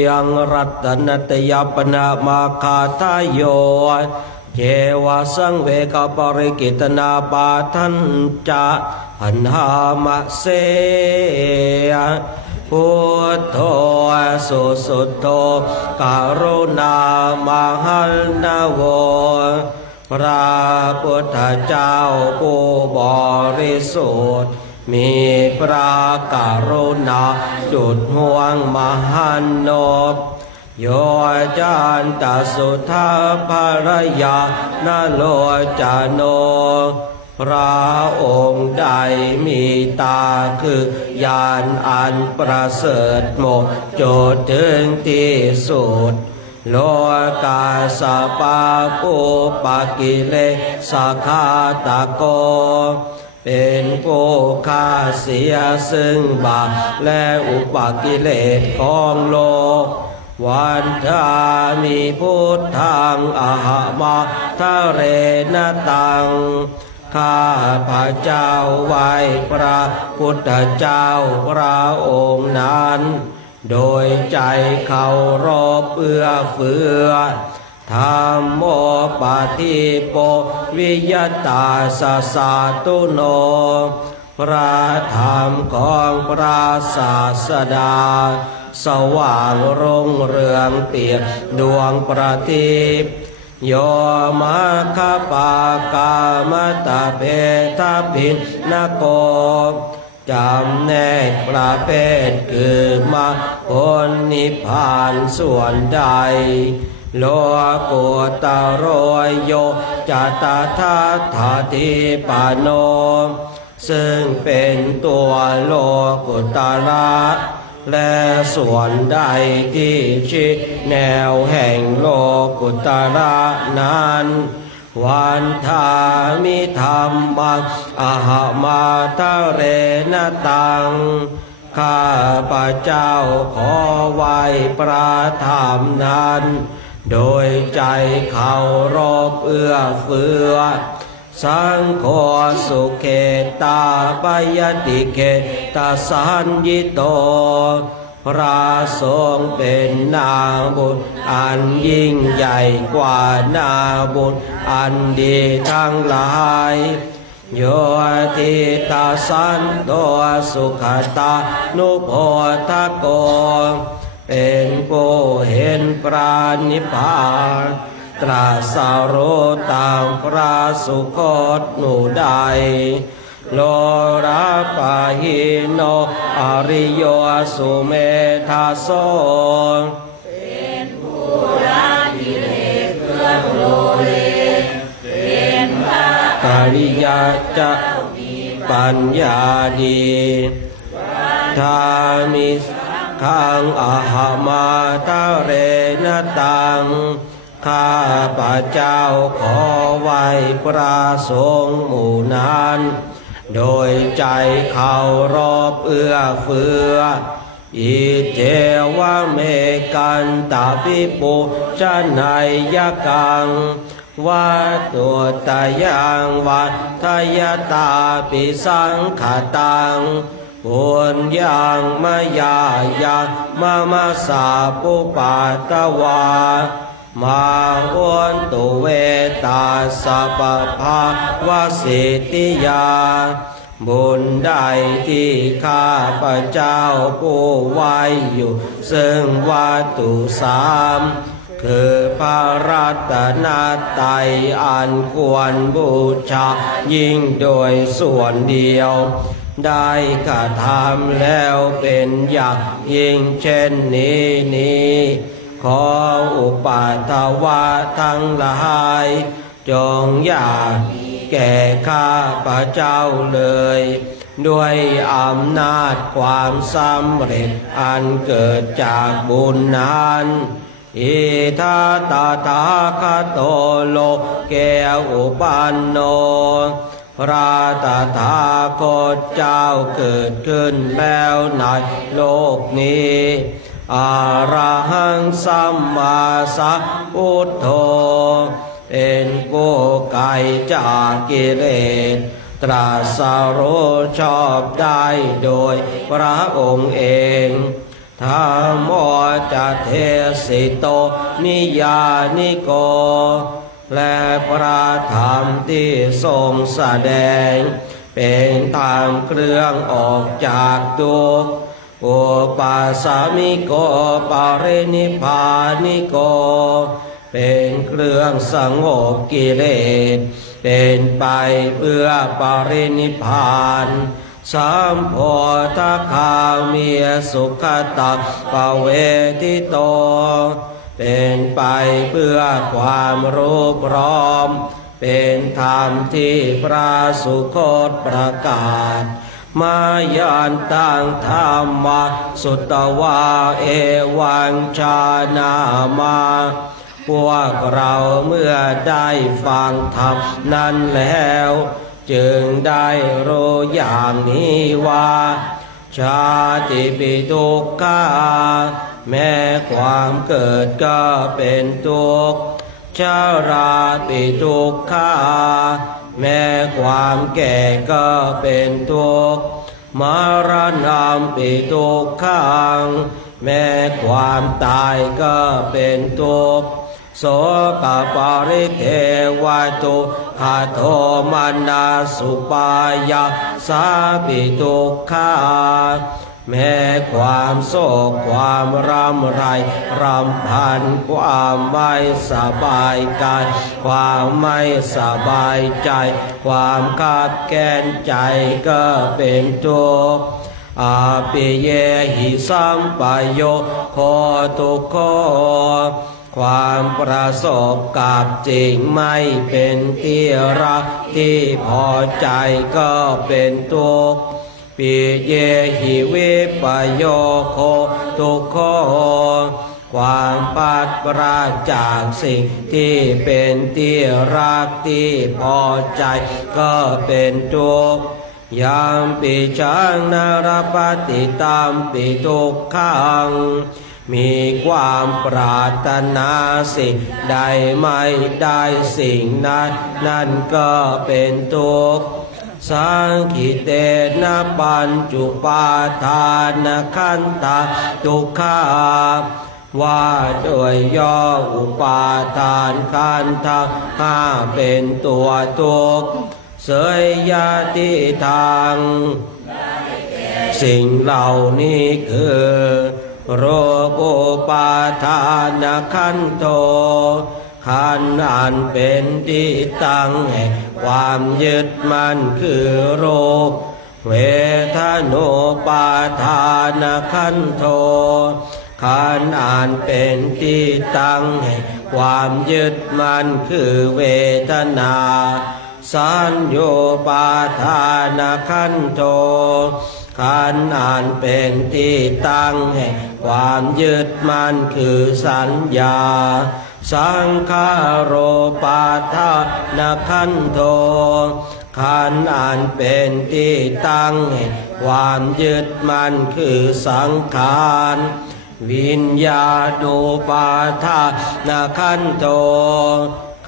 ยังรัตนตยปนามาคาทายโยเจวะสังเวกปริกิตนาปาทันจะหันหามะเสพุทโธสุสุโธกรุณามหันนาโวพระพุทธเจ้าผู้บริสุทธิ์มีพระกรุณาจุดห่วงมหันนบโยจันตสุทาภรยานโลจโนพระองค์ใดมีตาคือญาณอันประเสริฐหมดจดถึงที่สุดโลกาสปาปุปกิเลสขาตะโกเป็นผู้ฆ่าเสียซึ่งบาปและอุปกิเลสของโลกวันทามีพุทธังอะหะมะทะเรนตังข้าพระเจ้าไหว้พระพุทธเจ้าพระองค์นั้นโดยใจเคารพเอื้อเฟื้อธัมโมปฏิโปวิยตาสสาตุโนพระธรรมของพระศาสดาสว่างรุ่งเรืองเปรียบดวงประทีปโยมาคปากามตะเพทพินนโก จำแนกประเภทคือมรรคผลนิพพานส่วนใดโลกุตโรโยจัตถาทาธิปโนซึ่งเป็นตัวโลกุตระและส่วนใดที่ชี้แนวแห่งโลกุตระนั้นวันทามิธรรมังอะหะมาทะเรนตังข้าพระเจ้าขอไหว้พระธรรมนั้นโดยใจเคารพเอื้อเฟื้อสังโฆสุเขตาปยติเขตาสัญญิโตพระทรงเป็นนาบุญอันยิ่งใหญ่กว่านาบุญอันดีทั้งหลายโยติตาสันโตสุขตานุโพธโกเป็นผู้เห็นพระนิพพานตรัสรู้ตามพระสุคตหนูใดโลราปะหิโนอริโยสุเมธาโสเป็นผู้ละกิเลสเครื่องโลเลเป็นพระ อริยจะปัญญาดีทามิขังอะหะมาทะเรนตังข้าพระเจ้าขอไหว้พระสงฆ์หมู่นั้นโดยใจเคารพเอื้อเฟื้ออิเทวะเมกันตาปิปุชนัยยกังวัตุตยังวัฏยตาปิสังขตังปุญญังมยายามะมะสาปุปัตตวามาวันตุเวตาสัพพะวสิทธิยาบุญใดที่ข้าพระเจ้าผู้ไว้อยู่ซึ่งวัตถุสามคือพระรัตนตรัยอันควรบูชายิ่งโดยส่วนเดียวได้กระทำแล้วเป็นอย่างยิ่งเช่นนี้ขออุปาทวะทั้งหลายจงอย่าแก่ข้าพระเจ้าเลยด้วยอำนาจความสำเร็จอันเกิดจากบุญนั้นอิทาตถาคโตโลเกอุปันโนพระตถาคตเจ้าเกิดขึ้นแล้วในโลกนี้อะระหังสัมมาสัมพุทโธเป็นผู้ไกลจากกิเลสตรัสรู้ชอบได้โดยพระองค์เองธัมโมจะเทสิโตนิยานิโกและพระธรรมที่ทรงแสดงเป็นธรรมเครื่องออกจากทุกข์อุปาสามิโกปารินิพพานิโกเป็นเครื่องสงบกิเลสเป็นไปเพื่อปารินิพพานสัมโพธคามีสุขตังปเวทิโตเป็นไปเพื่อความรู้พร้อมเป็นธรรมที่พระสุคตประกาศมายันตังธรรมะสุตวาเอวังชานามาพวกเราเมื่อได้ฟังธรรมนั้นแล้วจึงได้รู้อย่างนี้ว่าชาติปิทุกขาแม้ความเกิดก็เป็นทุกข์ชราปิทุกขาแม้ความแก่ก็เป็นทุกข์มรณะปิทุกขังแม้ความตายก็เป็นทุกข์โสกปาริเทวตุหะโทมานาสุปายาสาปิทุกขา แม้ความโศกความรำไรรำพันความไม่สบายกายความไม่สบายใจความขับแค้นใจก็เป็นทุกข์อาปิเยหิสัมปโยโคทุกโขความประสบกับจริงไม่เป็นที่รักที่พอใจก็เป็นทุกข์ปิเยหิวิปโยโคทุกโขความปัดปราศจากสิ่งที่เป็นที่รักที่พอใจก็เป็นทุกข์ยามปิชังนรปฏิตามปิทุกขังมีความปรารถนาสิ่งใดไม่ได้สิ่งนั้นนั่นก็เป็นทุกข์สังคิเตนะปัญจุปาทานขันธทุกขาว่าโดยย่ออุปาทานขันธ์ทั้งห้าเป็นตัวทุกข์เสยยาติทางสิ่งเหล่านี้คือโรคอุปาทานขันโธขันธ์อันเป็นที่ตั้งแห่งความยึดมั่นคือรูปเวทนาปาทานขันโธขันธ์อันเป็นที่ตั้งแห่งความยึดมั่นคือเวทนาสัญโยปาทานขันโธขันธ์อันเป็นที่ตั้งแห่งความยึดมั่นคือสัญญาสังขารปาทานขันโธขันธ์อันเป็นที่ตั้งแห่งความยึดมั่นคือสังขารวิญญาณูปาทานขันโธ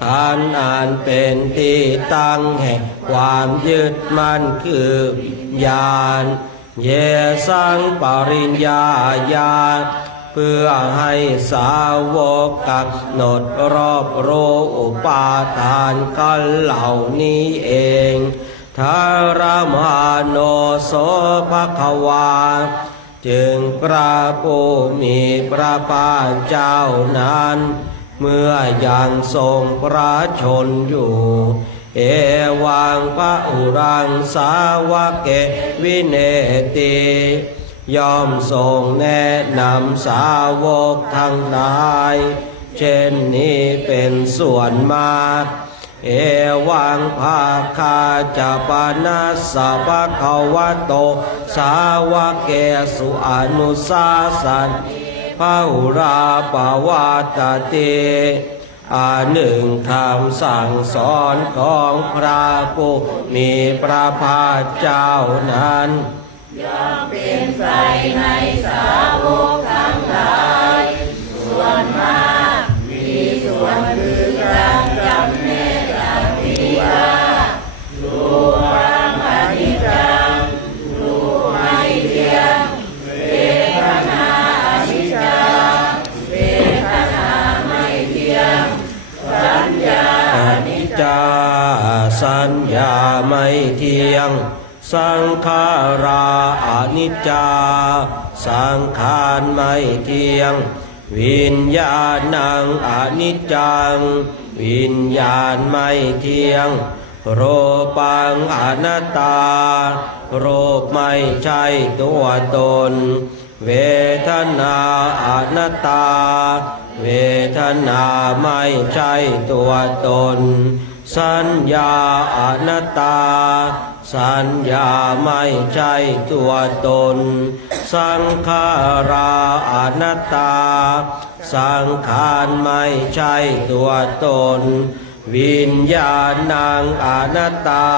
ขันธ์อันเป็นที่ตั้งแห่งความยึดมั่นคือวิญญาณเยสังปริญญาญาณเพื่อให้สาวกกำหนดรอบรู้อุปาทานขันธ์เหล่านี้เองทารมาโนโสภควาจึงพระผู้มีพระภาคเจ้านั้นเมื่อยังทรงพระชนอยู่เอวังพระอุรังสาวกเกวิเนติย่อมทรงแนะนำสาวกทั้งหลายเช่นนี้เป็นส่วนมากเอวังภาคาจะปนัสสะภะคะวะโตสาวกเกสุอนุสาสันภะหุราปวัตติหนึ่งคำสั่งสอนของพระผู้มีพระภาคเจ้านั้นย่อมเป็นไปในสาวกทั้งหลายส่วนมากมีส่วนคือการจำแนกอภิว่ารูปังอนิจจังรูปไม่เที่ยงเวทนาอนิจจังเวทนาไม่เที่ยงสัญญาอนิจจาสัญญาไม่เที่ยงสังขาราอนิจจาสังขารไม่เที่ยงวิญญาณังอนิจจังวิญญาณไม่เที่ยงโรปังอนัตตารูปไม่ใช่ตัวตนเวทนาอนัตตาเวทนาไม่ใช่ตัวตนสัญญาอนัตตาสัญญาไม่ใช่ตัวตนสังขาราอนัตตาสังขารไม่ใช่ตัวตนวิญญาณังอนัตตา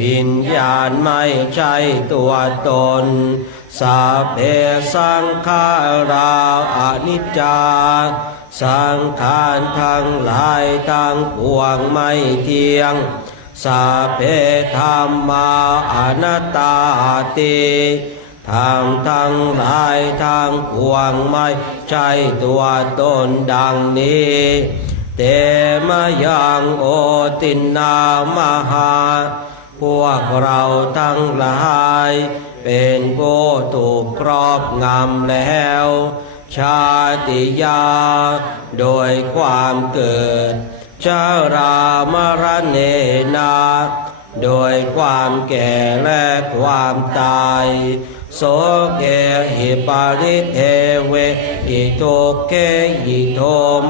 วิญญาณไม่ใช่ตัวตนสัพเพสังขาราอนิจจาสังขารทั้งหลายทั้งปวงไม่เที่ยงสัพเพธัมมาอนัตตาติธรรมทั้งหลายทั้งปวงไม่ใช่ตัวตนดังนี้เตมะยังโอตินามหา พวกเราทั้งหลายเป็นผู้ถูกครอบงำแล้ว ชาติยาโดยความเกิดชรามรณะนาโดยความแก่และความตายโสเกหิปาริเทเวหิโตเกหิโท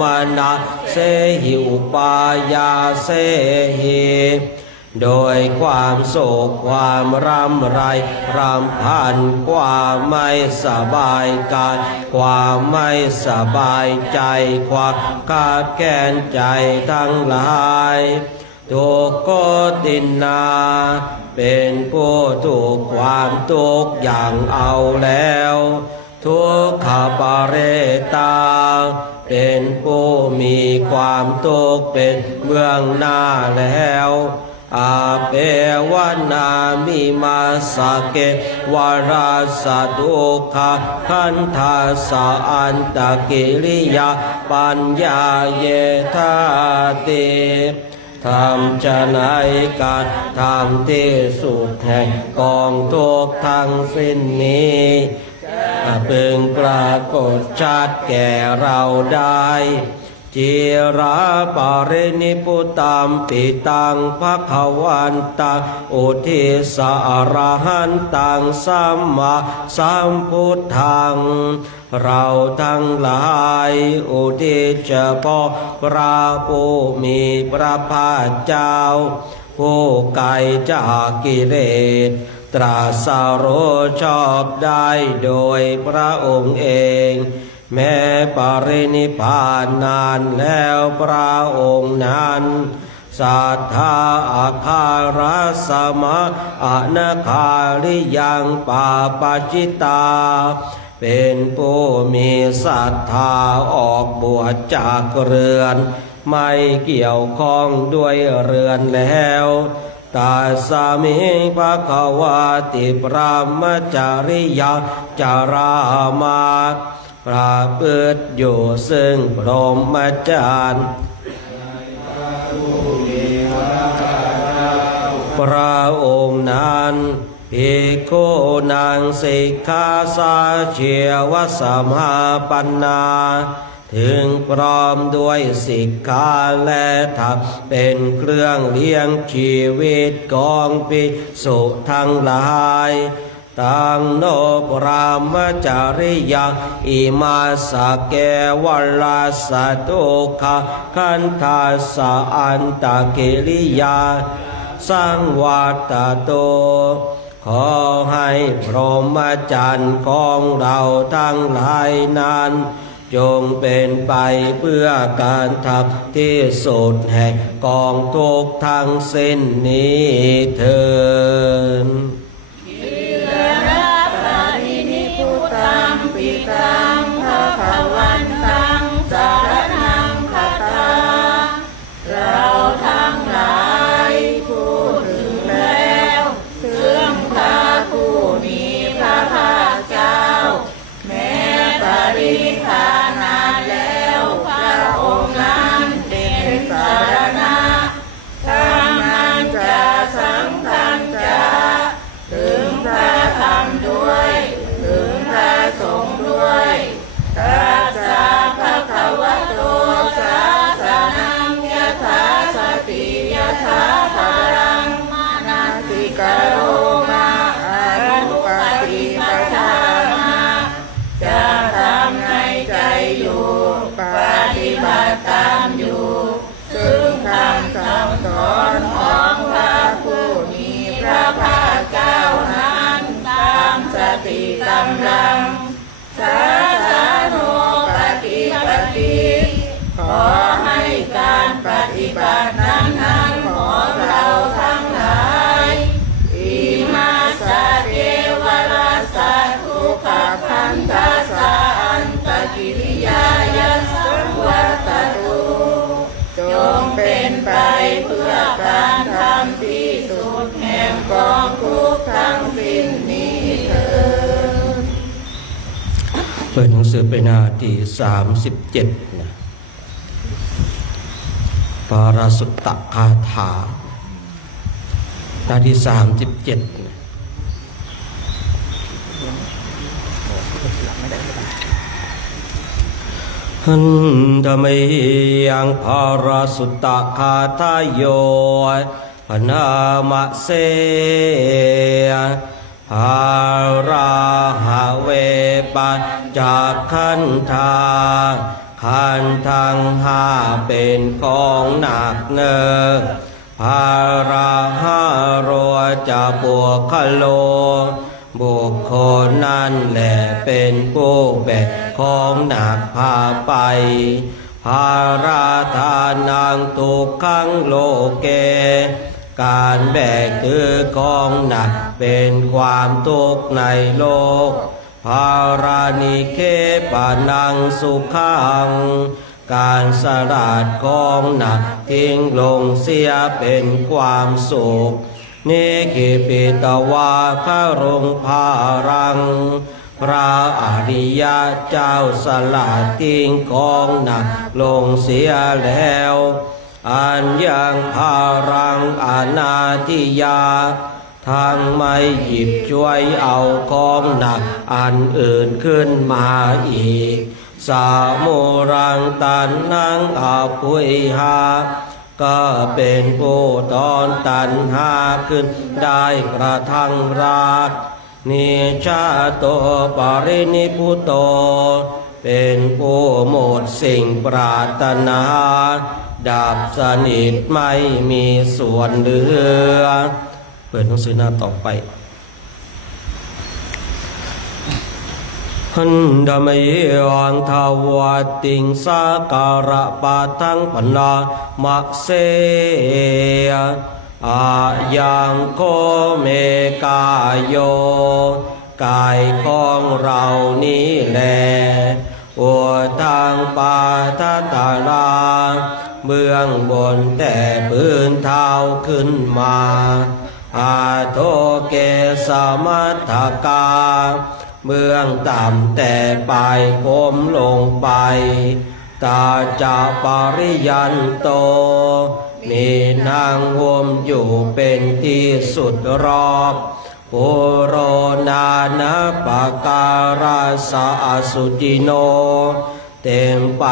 มานะเสหิอุปายาเสหิโดยความโศกความรำไรรำพันความไม่สบายกายความไม่สบายใจความขาดแคลนใจทั้งหลายทุกโกตินนาเป็นผู้ถูกความทุกข์อย่างเอาแล้วทุกขปาเรตาเป็นผู้มีความทุกข์เป็นเบื้องหน้าแล้วอาเปวนามิมาสเกวราสทุกขขันธาสะอันตกิริยาปัญญาเยธาติทำจะไหนการทำที่สุดแห่งกองทุกข์ทั้งสิ้นนี้พึงปรากฏชัดแก่เราได้จิราปารินิพุตัมปิตังภคะวันตังอุทิสอรหันตังสัมมาสัมพุทธังเราทั้งหลายอุทิศเฉพาะพระผู้มีพระภาคเจ้าผู้ไกลจากกิเลสตรัสรู้ชอบได้โดยพระองค์เองแม้ปรินิพพานนานแล้วพระองค์นั้นสัทธาอาคารัสมะอนาคาริยังปาปจิตาเป็นผู้มีศรัทธาออกบวชจากเรือนไม่เกี่ยวข้องด้วยเรือนแล้วตาสามิภะคะวาติพระมจาริยาจารามาประพฤติอยู่ซึ่งพรหมจรรย์พระองค์นั้นภิกขุนางสิกขาสาเชวสัมมาปันนาถึงพร้อมด้วยสิกขาและธรรมเป็นเครื่องเลี้ยงชีวิตของภิกษุทั้งหลายตังโนปรามจาริยาอิมาสเกวลาสตุขะขันธาสะอันตกิริยาสังวัตโตขอให้พรหมจรรย์ของเราทั้งหลายนั้นจงเป็นไปเพื่อการทำที่สุดแห่งกองทุกข์ทั้งสิ้นนี้เถิดปิตังภะคะวันตังสารนังคัจฉาเราทั้งหลายพูดถึงแล้วซึ่งพระผู้มีพระภาคเจ้าแม้ปรินิพพานนานแล้วพระองค์นั้นเป็นสารณะทั้งนั้นจะสังฆัญจะถึงพระธรรมด้วยถึงพระสงฆ์ด้วยตัสสะภะคะวะโตสาสนังยถาสติยถาภรังมานาสิกโรมาอนุปฏิปทามาจะทำในใจอยู่ปฏิบัติตามอยู่ซึ่งคำสั่งสอนของพระผู้มีพระภาคเจ้านั้นตามสติกำลังสาสาโนปฏิปติขอให้การปฏิบัตินั้นของเราทั้งหลายอิมาสเกวราสทุกขขันธาสะอันตกิริยายสังวัตตุจงเป็นไปเพื่อการทำที่สุดแห่งกองทุกข์ทั้งสิ้นนี้เถิดเปิดหนังสือไปหน้าที่37นะปาราสุตตคาถา หน้าที่37หันธรรมยังภารสุตตะคาทายโยพนามะเสภาราหะเวปัจจากขันธาขันธ์ทั้งห้าเป็นของหนักเนอภาราหะโรจะบวกขโลบุคคลนั้นแหละเป็นผู้แบกของหนักพาไปภาราทานังทุกขังโลเกการแบกถือของหนักเป็นความทุกข์ในโลกภารานิเคปานังสุขังการสลัดของหนักทิ้งลงเสียเป็นความสุขนิคิปิตวาคารงภารังพระอริยเจ้าสลัดทิ้งของหนักลงเสียแล้วอันยังภารังอนาทิยาทั้งไม่หยิบช่วยเอาของหนักอันอื่นขึ้นมาอีกสามุรังตันนังอาภุยหาก็เป็นผู้ตอนตัณหาขึ้นได้กระทั่งราคนิชาโตปรินิพุโตเป็นผู้หมดสิ่งปรารถนาดับสนิทไม่มีส่วนเหลือเปิดหนังสือหน้าต่อไปหันดามยังทาวติงสาการะปะทังปนามะเสอายังโคเมกายโยกายของเรานี้แลโอทางปาทัตตาราเบื้องบนแต่พื้นเท้าขึ้นมาอาโทเกสมัทธกาเบื้องต่ำแต่ปลายผมลงไปตาจะปริยันโตมีนางวมอยู่เป็นที่สุดรอบปุโรนานะปะการาสะอสุจิโนเต็มไป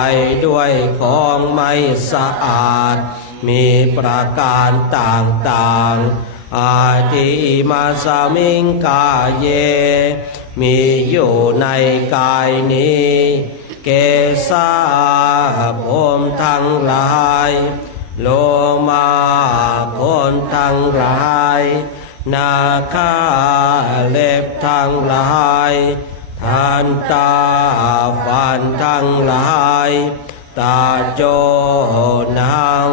ด้วยของไม่สะอาดมีประการต่างๆอาทิมาสมิงกาเยมีอยู่ในกายนี้เกสาผมทั้งหลายโลมาขนทั้งหลายนาคาเล็บทั้งหลายทันตาฟันทั้งหลายตาโจนาง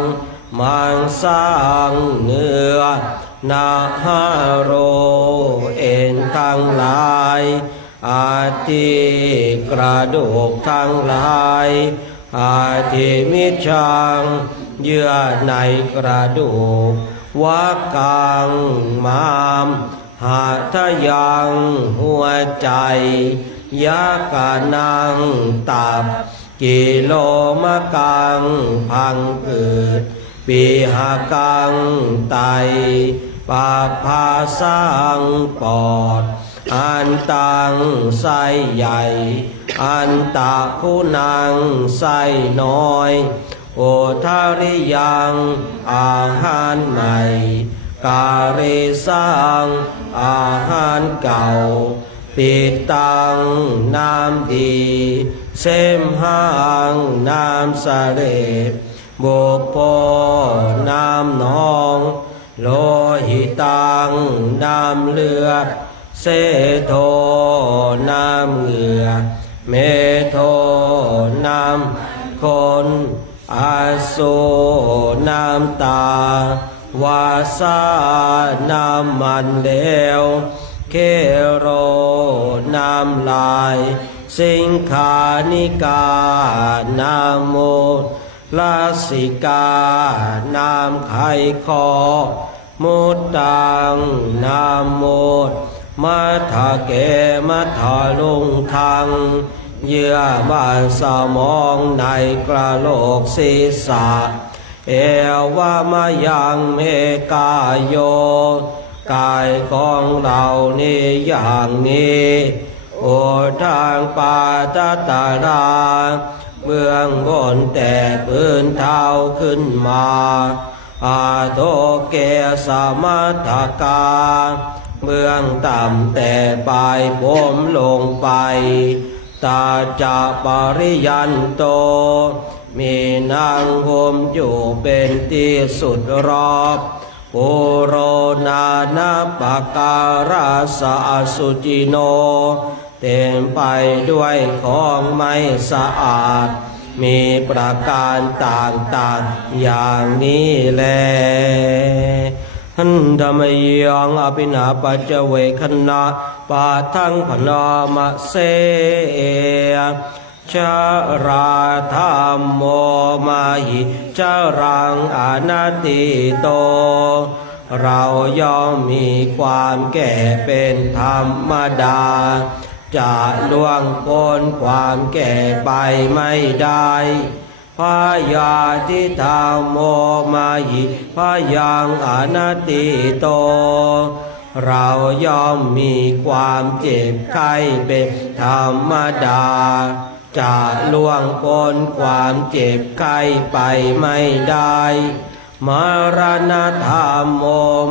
มังสังเนื้อนาหาโรเอ็นทั้งหลายอาทิกระดูกทั้งหลายอาทิมิชังเยื่อในกระดูกวักกังมามหาทยังหัวใจยากานังตับกิโลมะกังพังผืดปีหากังไตปาภาสังปอดอันตังไส้ใหญ่อันตะคุณังไส้น้อยโอทาริยังอาหารใหม่กาเรสังอาหารเก่าปิตังน้ำดีเสมหังน้ำสะเลดบุปโปน้ำนองโลหิตังน้ำเลือดเสโทน้ำเหงื่อเมโทน้ำคนอาสุน้ำตาวาสาน้ำมันเลวเคโรน้ำลายสิงขานิกาน้ำโมลาสิกาน้ำไขคอมุตตังน้ำโมดมัทะเกมัทะลุงทังเยื่อบ้านสมองในกระโหลกศีรษะเอวามายังเมกายโย กายของเรานี่อย่างนี้โอทางปาตตาราเบื้องบนแต่พื้นเท้าขึ้นมาอาโทเกสมัทธกาเบื้องต่ำแต่ปลายผมลงไปตาจะปริยันโตมีนางห่มอยู่เป็นที่สุดรอบปุโรนานาปการาสะอสุจิโนเต็มไปด้วยของไม่สะอาดมีประการต่างๆอย่างนี้แลหันธรรมยังอภินาปัจเจเวคณะปาทังพนามะเสชาราธรรมโมมาหิชารังอนัตติโตเราย่อมมีความแก่เป็นธรรมดาจะล่วงพ้นความแก่ไปไม่ได้พยาธิธรรมโมมาหิพยังอนัตติโตเราย่อมมีความเจ็บไข้เป็นธรรมดาจะล่วงพ้นความเจ็บไข้ไปไม่ได้มรณะธรรมโม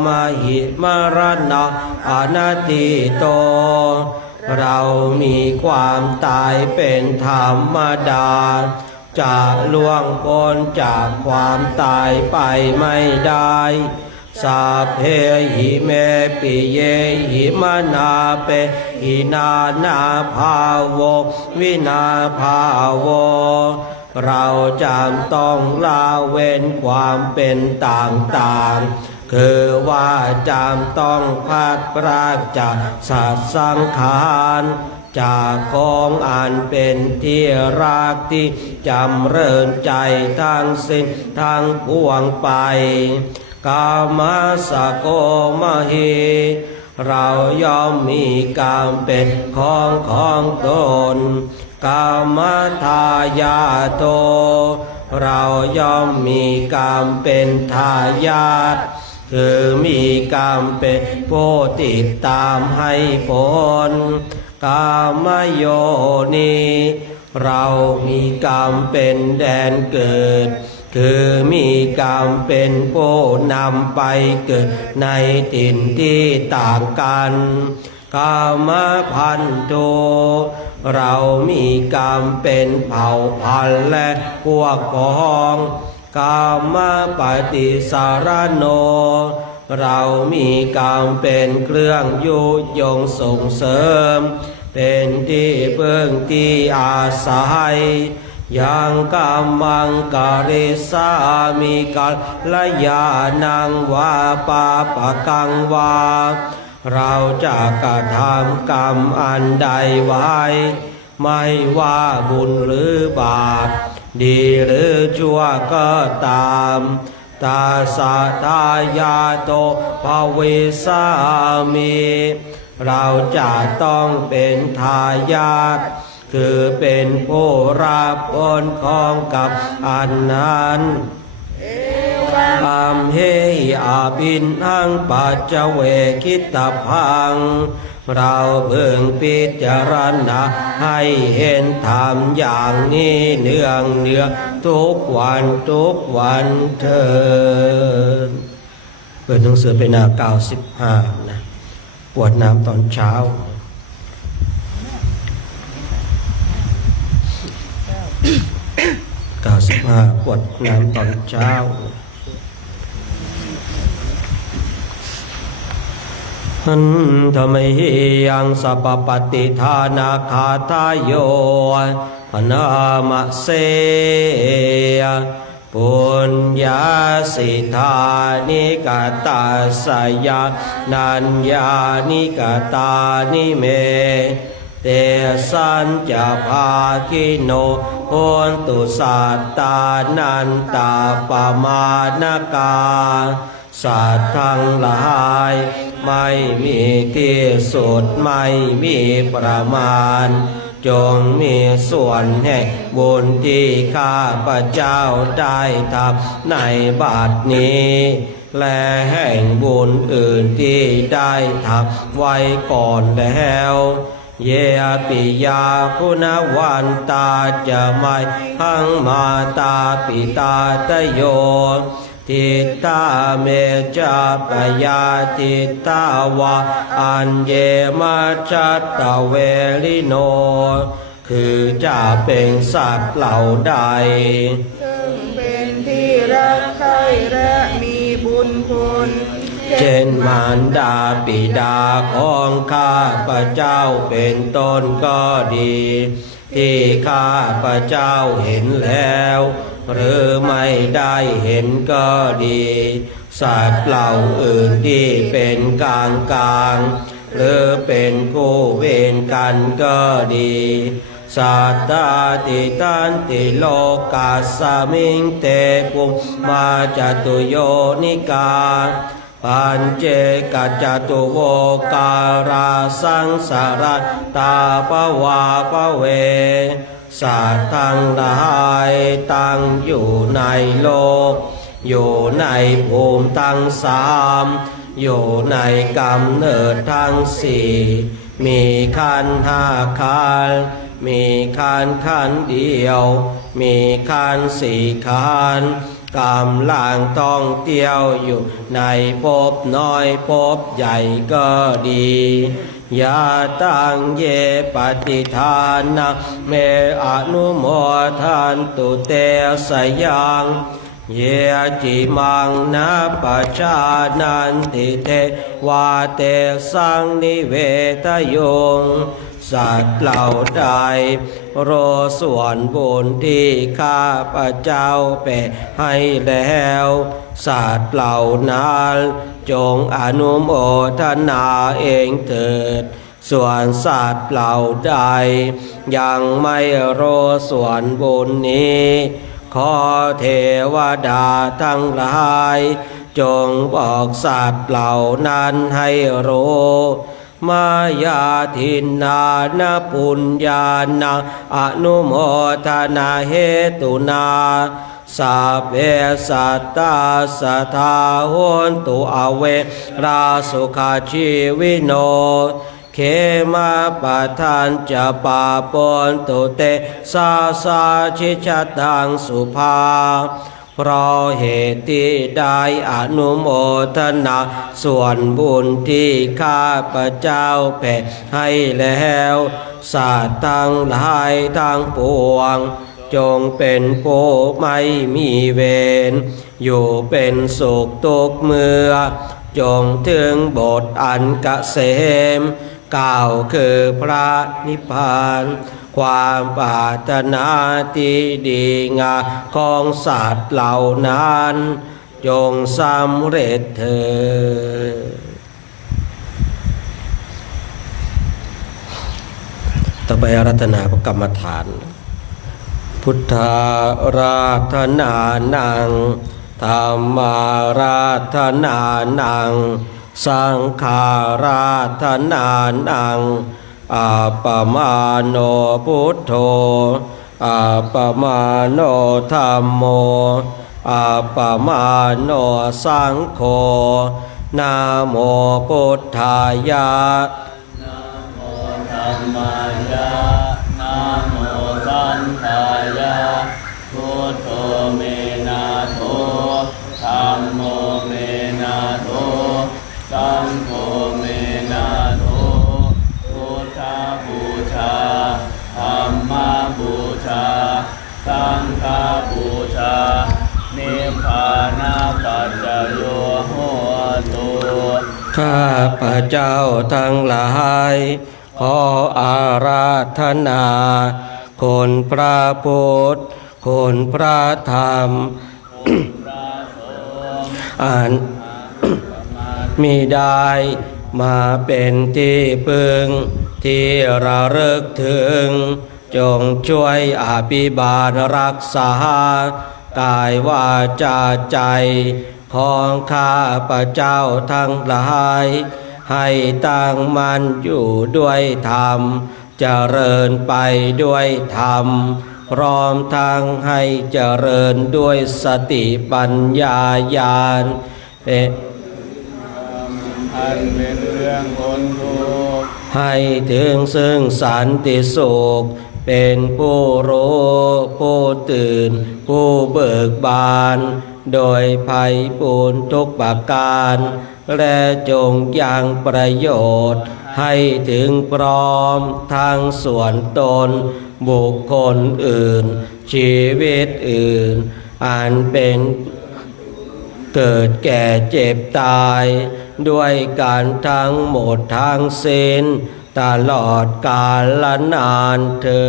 มาหิมรณะอนัตติโตเรามีความตายเป็นธรรมดาจะล่วงพ้นจากความตายไปไม่ได้สัพเพหิเมปิเยหิมนาเปหินานาภาโววินาภาโวเราจำต้องละเว้นความเป็นต่างๆคือว่าจำต้องพัดพรากจากสัตว์สังขารจากของอันเป็นที่รักที่จำเริญใจทั้งสิ้นทั้งปวงไปกามาสโกมหิเราย่อมมีกามเป็นของตนกามทายาโตเราย่อมมีกามเป็นทายาทคือมีกามเป็นผู้ติดตามให้ผลกามโยนีเรามีกามเป็นแดนเกิดคือมีกรรมเป็นผู้นำไปเกิดในถิ่นที่ต่างกันกามพันโตเรามีกรรมเป็นเผ่าพันธุ์และพวกพ้องกามปฏิสารโนเรามีกรรมเป็นเครื่องยุยงส่งเสริมเป็นที่พึ่งที่อาศัยยังกามังการิสามิกัลยานังวาปาปะกังวาเราจะกระทำกรรมอันใดไว้ไม่ว่าบุญหรือบาปดีหรือชั่วก็ตามตาสะทายาโตภเวสามิเราจะต้องเป็นทายาทคือเป็นผู้รับผลของกับอันนั้นอัมเหอาปินหังปัจเจเวคิตพังเราเพิ่งพิจารณาให้เห็นธรรมอย่างนี้เนืองทุกวันเถิดเปิดหนังสือไปหน้า95นะปวดน้ำตอนเช้า95ปวดน้ำตอนเช้าหันธรรมหิยังสัพปฏิทานาคาทายโยพนามะเสปุญญาสิทานิกาตาสยานัญญานิกาตานิเมเตสัญจะภาคิโนโหนตุสัตตานันตาปมานกาสัตว์ทั้งหลายไม่มีที่สุดไม่มีประมาณจงมีส่วนแห่งบุญที่ข้าพเจ้าได้ทำในบัดนี้ และแห่งบุญอื่นที่ได้ทำไว้ก่อนแล้วเยอปิยาคุณวันตาจะไม่พังมาตาปิตาตโยทิตาเมจาปยาทิตาวะอันเยมาชัตตเวลิโนคือจะเป็นสัตว์เหล่าใดซึ่งเป็นที่รักใคร่และมีบุญคุณเช่นมารดาบิดาของข้าพระเจ้าเป็นต้นก็ดีที่ข้าพระเจ้าเห็นแล้วหรือไม่ได้เห็นก็ดีสัตว์เหล่าอื่นที่เป็นกลางหรือเป็นคู่เวรกันก็ดีสัตตาติตันติโลกัสสมิงเตปุมาจตุโยนิกาปัญเจกัจจตุโวการาสังสารตาปวาปเวสัตว์ทั้งหลายตั้งอยู่ในโลกอยู่ในภูมิทั้งสามอยู่ในกำเนิดทั้งสี่มีขันธ์ห้าขันธ์มีขันธ์ขันธ์เดียวมีขันธ์สี่ขันธ์กำลังท่องเที่ยวอยู่ในภพน้อยภพใหญ่ก็ดียาตังเยปฏิทานะเมอนุโมทันตุเตสยังเยจิมังนะปัจจานันติเทวาเตสังนิเวทโยงสัตว์เหล่าใดรอส่วนบุญที่ข้าพระเจ้าแผ่ให้แล้วสัตว์เหล่านั้นจงอนุโมทนาเองเถิดส่วนสัตว์เหล่าใดยังไม่รอส่วนบุญนี้ขอเทวดาทั้งหลายจงบอกสัตว์เหล่านั้นให้รู้มายาทินนานะปุญญาณังอนุโมทนาเหตุนาสัพเพสัตตาสัทธาโหนตุอเวราสุขาชีวิโนเขมาปะทานจะปาปนตุเตสาสาชิชตังสุภาเพราะเหตุที่ได้อนุโมทนาส่วนบุญที่ข้าพระเจ้าแผ่ให้แล้วสัตว์ทั้งหลายทั้งปวงจงเป็นผู้ไม่มีเวรอยู่เป็นสุขทุกเมื่อจงถึงบทอันเกษมกล่าวคือพระนิพพานความปรารถนาที่ดีงามของสัตว์เหล่านั้นจงสำเร็จเถิดต่อไปอาราธนาพระกรรมฐานพุทธาราธนานังธรรมาราธนานังสังฆาราธนานังอาปมาโนพุทโธอาปมาโนธัมโมอาปมาโนสังโฆนะโมพุทธายะนะโมธัมมายะนะโมสังฆายะพุทโธเมนะโธธัมโมเมนะโธสังโฆเมนะโธพุทธบูชาธัมมบูชาสังฆบูชานิพพานะปัจจโยโหตุ ข้าพระเจ้าทั้งหลายขออาราธนาคุณพระพุทธคุณพระธรรม อันมิได้มาเป็นที่พึ่งที่ระลึกถึงจงช่วยอภิบาลรักษากายวาจาใจของข้าพระเจ้าทั้งหลายให้ตั้งมั่นอยู่ด้วยธรรมเจริญไปด้วยธรรมพร้อมทั้งให้เจริญด้วยสติปัญญาญาณ เป็น อันเป็นเรื่องพ้นทุกข์ ให้ถึงซึ่งสันติสุขเป็นผู้รู้ผู้ตื่นผู้เบิกบานโดยไพบูลย์ทุกประการและจงยังประโยชน์ให้ถึงพร้อมทั้งส่วนตนบุคคลอื่นชีวิตอื่นอันเป็นเกิดแก่เจ็บตายด้วยการทั้งหมดทั้งสิ้นตลอดกาลนานเถิ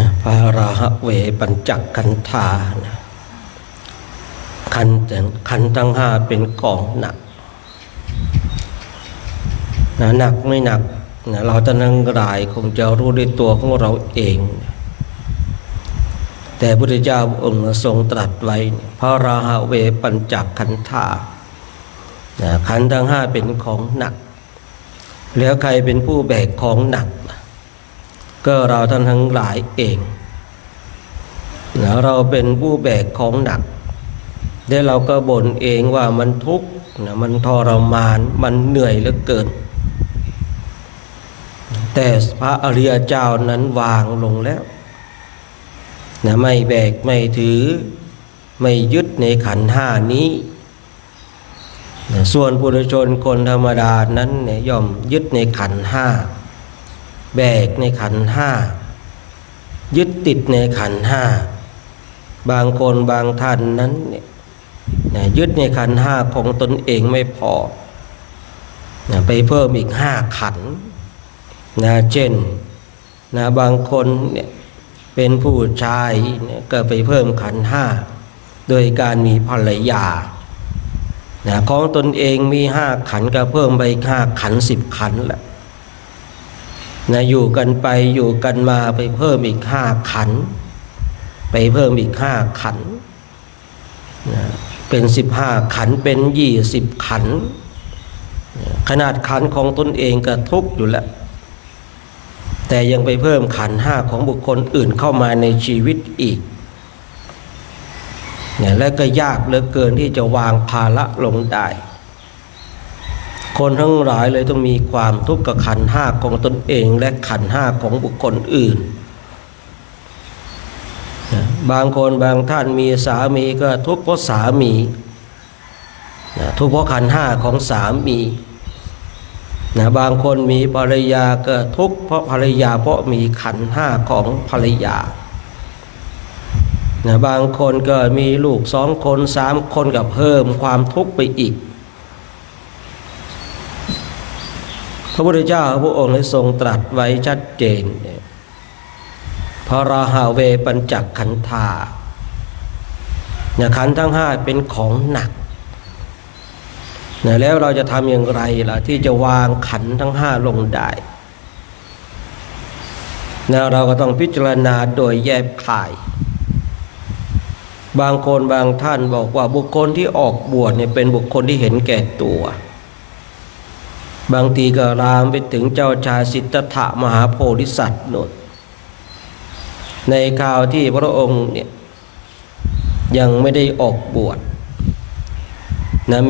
ด พระราหะเวปัญจขันธานะขันทั้งห้าเป็นของหนักนะหนักไม่หนักนะเราจะนั่งรายคงจะรู้ด้วยตัวของเราเองนะแต่พระพุทธเจ้าองค์ทรงตรัสไว้พระราหะเวปัญจขันธานะขันทั้งห้าเป็นของหนักแล้วใครเป็นผู้แบกของหนักก็เราท่านทั้งหลายเองนะเราเป็นผู้แบกของหนักแล้วเราก็บ่นเองว่ามันทุกข์นะมันทรมานมันเหนื่อยเหลือเกินแต่พระอริยเจ้านั้นวางลงแล้วนะไม่แบกไม่ถือไม่ยึดในขันธ์ห้านี้นะส่วนปุถุชนคนธรรมดานั้นเนี่ยย่อมยึดในขันธ์ห้าแบกในขันธ์ห้ายึดติดในขันธ์ห้าบางคนบางท่านนั้นเนี่ยยึดในขันธ์ห้าของตนเองไม่พอไปเพิ่มอีกห้าขันธ์เช่นบางคนเนี่ยเป็นผู้ชายเนี่ยก็ไปเพิ่มขันธ์ห้าโดยการมีภรรยาของตนเองมีห้าขันธ์ก็เพิ่มไป5 ขันธ์10 ขันธ์ละอยู่กันไปอยู่กันมาไปเพิ่มอีก5 ขันธ์ไปเพิ่มอีก5 ขันธ์เป็น15 ขันธ์เป็น20 ขันธ์ขนาดขันธ์ของตนเองก็ทุกข์อยู่แล้วแต่ยังไปเพิ่มขันธ์5ของบุคคลอื่นเข้ามาในชีวิตอีกและก็ยากเหลือเกินที่จะวางภาระลงได้คนทั้งหลายเลยต้องมีความทุกข์กับขันธ์ห้าของตนเองและขันธ์ห้าของบุคคลอื่นบางคนบางท่านมีสามีก็ทุกข์เพราะสามีทุกข์เพราะขันธ์ห้าของสามีบางคนมีภรรยาก็ทุกข์เพราะภรรยาเพราะมีขันธ์ห้าของภรรยาบางคนก็มีลูก2 คน3 คนก็เพิ่มความทุกข์ไปอีกพระพุทธเจ้าพระองค์ได้ทรงตรัสไว้ชัดเจนพระราหะเวปัญจขันธาขันธ์ทั้ง5เป็นของหนักแล้วเราจะทำอย่างไรล่ะที่จะวางขันธ์ทั้ง5ลงได้เราก็ต้องพิจารณาโดยแยบคายบางคนบางท่านบอกว่าบุคคลที่ออกบวชเนี่ยเป็นบุคคลที่เห็นแก่ตัวบางทีก็ลามไปถึงเจ้าชายสิทธัตถะมหาโพธิสัตว์โน่นในคราวที่พระองค์เนี่ยยังไม่ได้ออกบวช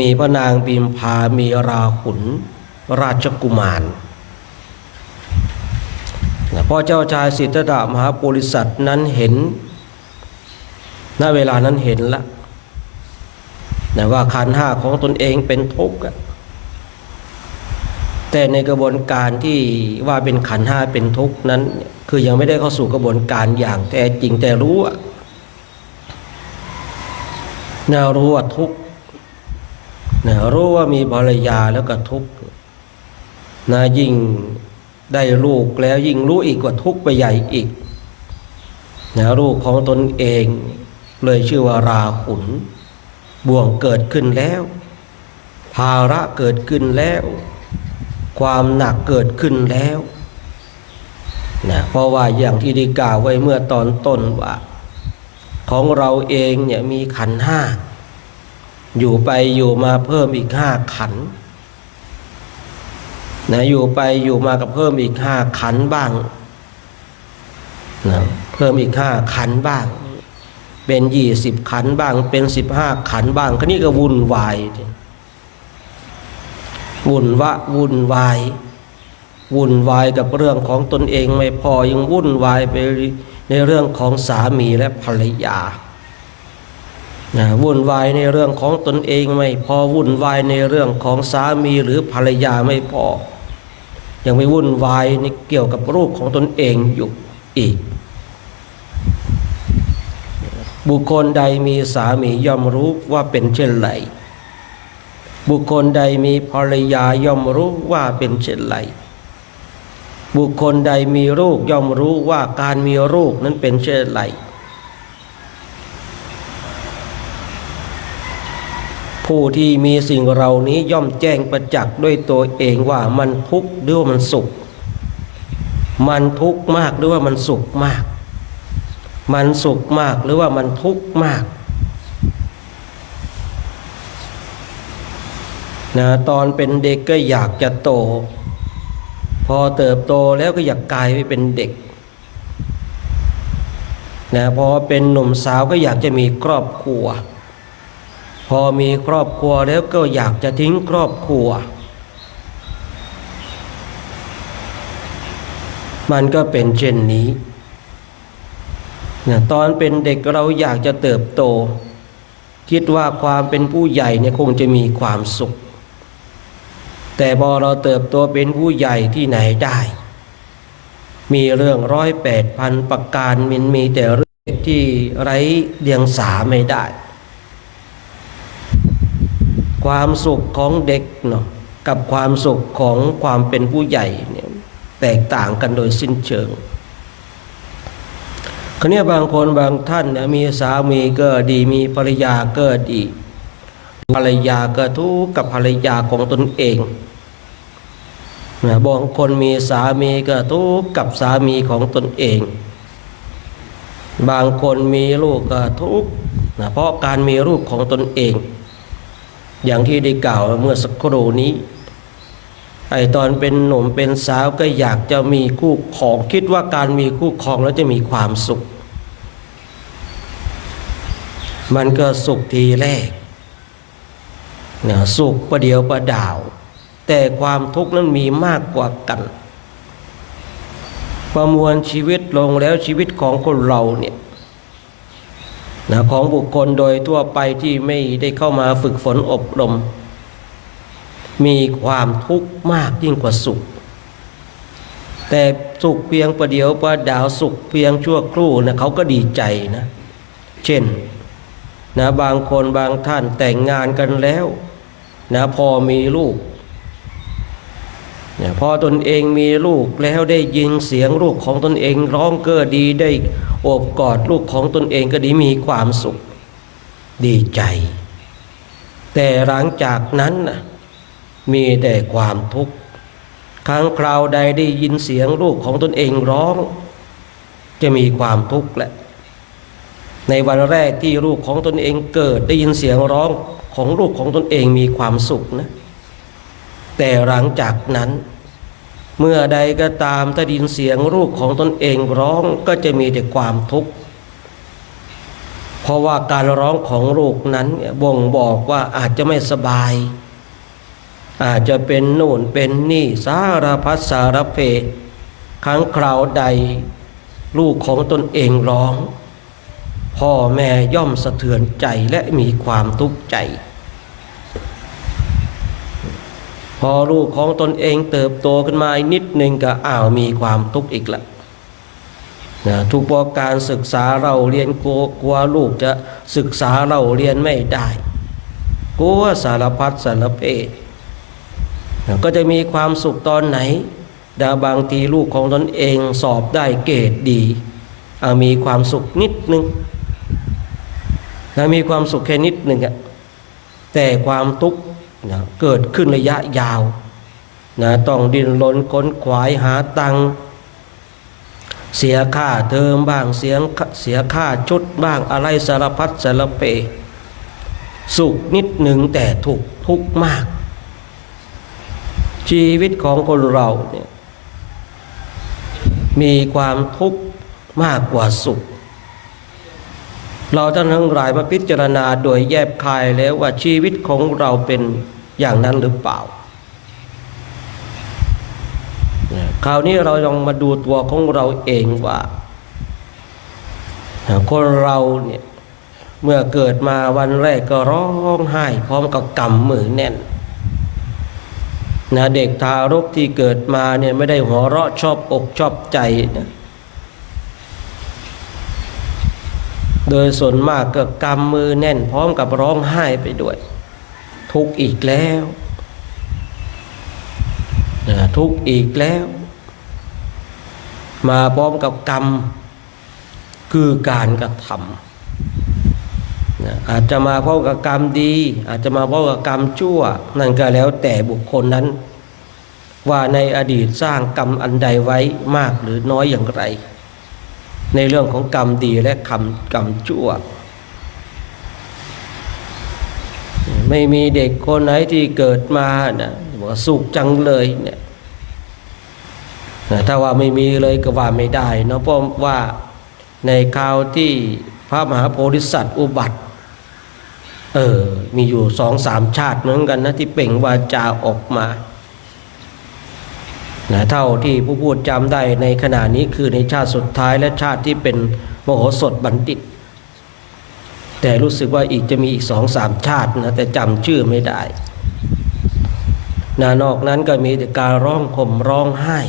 มีพระนางพิมพามีราหุลราชกุมารพอเจ้าชายสิทธัตถะมหาโพธิสัตว์นั้นเห็นณเวลานั้นเห็นแล้วว่าขันธ์ห้าของตนเองเป็นทุกข์แต่ในกระบวนการที่ว่าเป็นขันธ์ห้าเป็นทุกข์นั้นคือยังไม่ได้เข้าสู่กระบวนการอย่างแท้จริงแต่รู้รู้ว่าทุกข์รู้ว่ามีภรรยาแล้วก็ทุกข์ยิ่งได้ลูกแล้วยิ่งรู้อีกว่าทุกข์ไปใหญ่อีกลูกของตนเองเลยชื่อว่าราหุลบ่วงเกิดขึ้นแล้วพ ภาระเกิดขึ้นแล้วความหนักเกิดขึ้นแล้วนะเพราะว่าอย่างที่ได้กล่าวไว้เมื่อตอนต้นว่าของเราเองเนี่ยมีขันธ์ห้าอยู่ไปอยู่มาเพิ่มอีก5 ขันธ์นะอยู่ไปอยู่มากับเพิ่มอีก5 ขันธ์บ้างนะเพิ่มอีก5 ขันธ์บ้างเป็น20 ขันธ์บ้างเป็น15 ขันธ์บ้างก็นี่ก็วุ่นวายวุ่นวายกับเรื่องของตนเองไม่พอยังวุ่นวายไปในเรื่องของสามีและภรรยาวุ่นวายในเรื่องของตนเองไม่พอวุ่นวายในเรื่องของสามีหรือภรรยาไม่พอยังไม่วุ่นวายในเกี่ยวกับรูปของตนเองอยู่อีกบุคคลใดมีสามีย่อมรู้ว่าเป็นเช่นไรบุคคลใดมีภรรยาย่อมรู้ว่าเป็นเช่นไรบุคคลใดมีลูกย่อมรู้ว่าการมีลูกนั้นเป็นเช่นไรผู้ที่มีสิ่งเหล่านี้ย่อมแจ้งประจักษ์ด้วยตัวเองว่ามันทุกข์หรือว่ามันสุขมันทุกข์มากหรือว่ามันสุขมากมันสุขมากหรือว่ามันทุกข์มากนะตอนเป็นเด็กก็อยากจะโตพอเติบโตแล้วก็อยากกลายไปเป็นเด็กนะพอเป็นหนุ่มสาวก็อยากจะมีครอบครัวพอมีครอบครัวแล้วก็อยากจะทิ้งครอบครัวมันก็เป็นเช่นนี้นะตอนเป็นเด็กเราอยากจะเติบโตคิดว่าความเป็นผู้ใหญ่เนี่ยคงจะมีความสุขแต่พอเราเติบโตเป็นผู้ใหญ่ที่ไหนได้มีเรื่อง108,000 ประการมันมีแต่เรื่องที่ไร้เดียงสาไม่ได้ความสุขของเด็กเนาะกับความสุขของความเป็นผู้ใหญ่เนี่ยแตกต่างกันโดยสิ้นเชิงคราวนี้บางคนบางท่านเนี่ยมีสามีก็ดีมีภรรยาก็ดีภรรยาก็ทุกข์กับภรรยาของตนเองบางคนมีสามีก็ทุกข์กับสามีของตนเองบางคนมีลูกก็ทุกข์เพราะการมีลูกของตนเองอย่างที่ได้กล่าวเมื่อสักครู่นี้ตอนเป็นหนุ่มเป็นสาวก็อยากจะมีคู่ครองคิดว่าการมีคู่ครองแล้วจะมีความสุขมันก็สุขทีแรกสุขประเดียวประดาวแต่ความทุกข์นั้นมีมากกว่ากันประมวลชีวิตลงแล้วชีวิตของคนเราเนี่ยของบุคคลโดยทั่วไปที่ไม่ได้เข้ามาฝึกฝนอบรมมีความทุกข์มากยิ่งกว่าสุขแต่สุขเพียงประเดียวประดาวสุขเพียงชั่วครู่นะเขาก็ดีใจนะเช่นบางคนบางท่านแต่งงานกันแล้วพอมีลูกพอตนเองมีลูกแล้วได้ยินเสียงลูกของตนเองร้องก็ดีได้โอบกอดลูกของตนเองก็ดีมีความสุขดีใจแต่หลังจากนั้นมีแต่ความทุกข์ครั้งคราวใดได้ยินเสียงลูกของตนเองร้องจะมีความทุกข์แหละในวันแรกที่ลูกของตนเองเกิดได้ยินเสียงร้องของลูกของตนเองมีความสุขนะแต่หลังจากนั้นเมื่อใดก็ตามถ้าได้ยินเสียงลูกของตนเองร้องก็จะมีแต่ความทุกข์เพราะว่าการร้องของลูกนั้นบ่งบอกว่าอาจจะไม่สบายอาจจะเป็นโน่นเป็นนี่สารพัดสารเพครั้งคราวใดลูกของตนเองร้องพ่อแม่ย่อมสะเทือนใจและมีความทุกข์ใจพอลูกของตนเองเติบโตขึ้นมานิดหนึ่งก็มีความทุกข์อีกละทุกประการศึกษาเราเรียนกลัวลูกจะศึกษาเราเรียนไม่ได้กลัวสารพัดสารเพก็จะมีความสุขตอนไหนบางทีลูกของตนเองสอบได้เกรดดีมีความสุขนิดนึงมีความสุขแค่นิดนึงแต่ความทุกข์ นะเกิดขึ้นระยะยาวนะต้องดิ้นรนค้นขวายหาตังค์เสียค่าเทอมบ้างเสียค่าชุดบ้างอะไรสารพัดสารเพสุขนิดหนึ่งแต่ทุกข์มากชีวิตของคนเราเนี่ยมีความทุกข์มากกว่าสุขเราท่านทั้งหลายมาพิจารณาโดยแยบคายแล้วว่าชีวิตของเราเป็นอย่างนั้นหรือเปล่าคราวนี้เราลองมาดูตัวของเราเองว่าคนเราเนี่ยเมื่อเกิดมาวันแรกก็ร้องไห้พร้อมกับกำมือแน่นนะเด็กทารกที่เกิดมาเนี่ยไม่ได้หัวเราะชอบอกชอบใจนะโดยส่วนมากก็กำมือแน่นพร้อมกับร้องไห้ไปด้วยทุกข์อีกแล้วทุกข์อีกแล้วมาพร้อมกับกรรมคือการกระทำอาจจะมาพร้อมกับกรรมดีอาจจะมาพร้อมกับกรรมชั่วนั่นก็แล้วแต่บุคคลนั้นว่าในอดีตสร้างกรรมอันใดไว้มากหรือน้อยอย่างไรในเรื่องของกรรมดีและกรรมชั่วไม่มีเด็กคนไหนที่เกิดมานะบอกสุขจังเลยเนี่ยถ้าว่าไม่มีเลยก็ว่าไม่ได้เนาะเพราะว่าในคราวที่พระมหาโพธิสัตว์อุบัติมีอยู่2-3 ชาติเหมือนกันนะที่เปล่งวาจาออกมาเท่าที่ผู้พูดจำได้ในขณะนี้คือในชาติสุดท้ายและชาติที่เป็นมโหสถบัณฑิตแต่รู้สึกว่าอีกจะมีอีก2-3 ชาตินะแต่จำชื่อไม่ได้นอกนั้นก็มีแต่การร้องห่มร้องไห้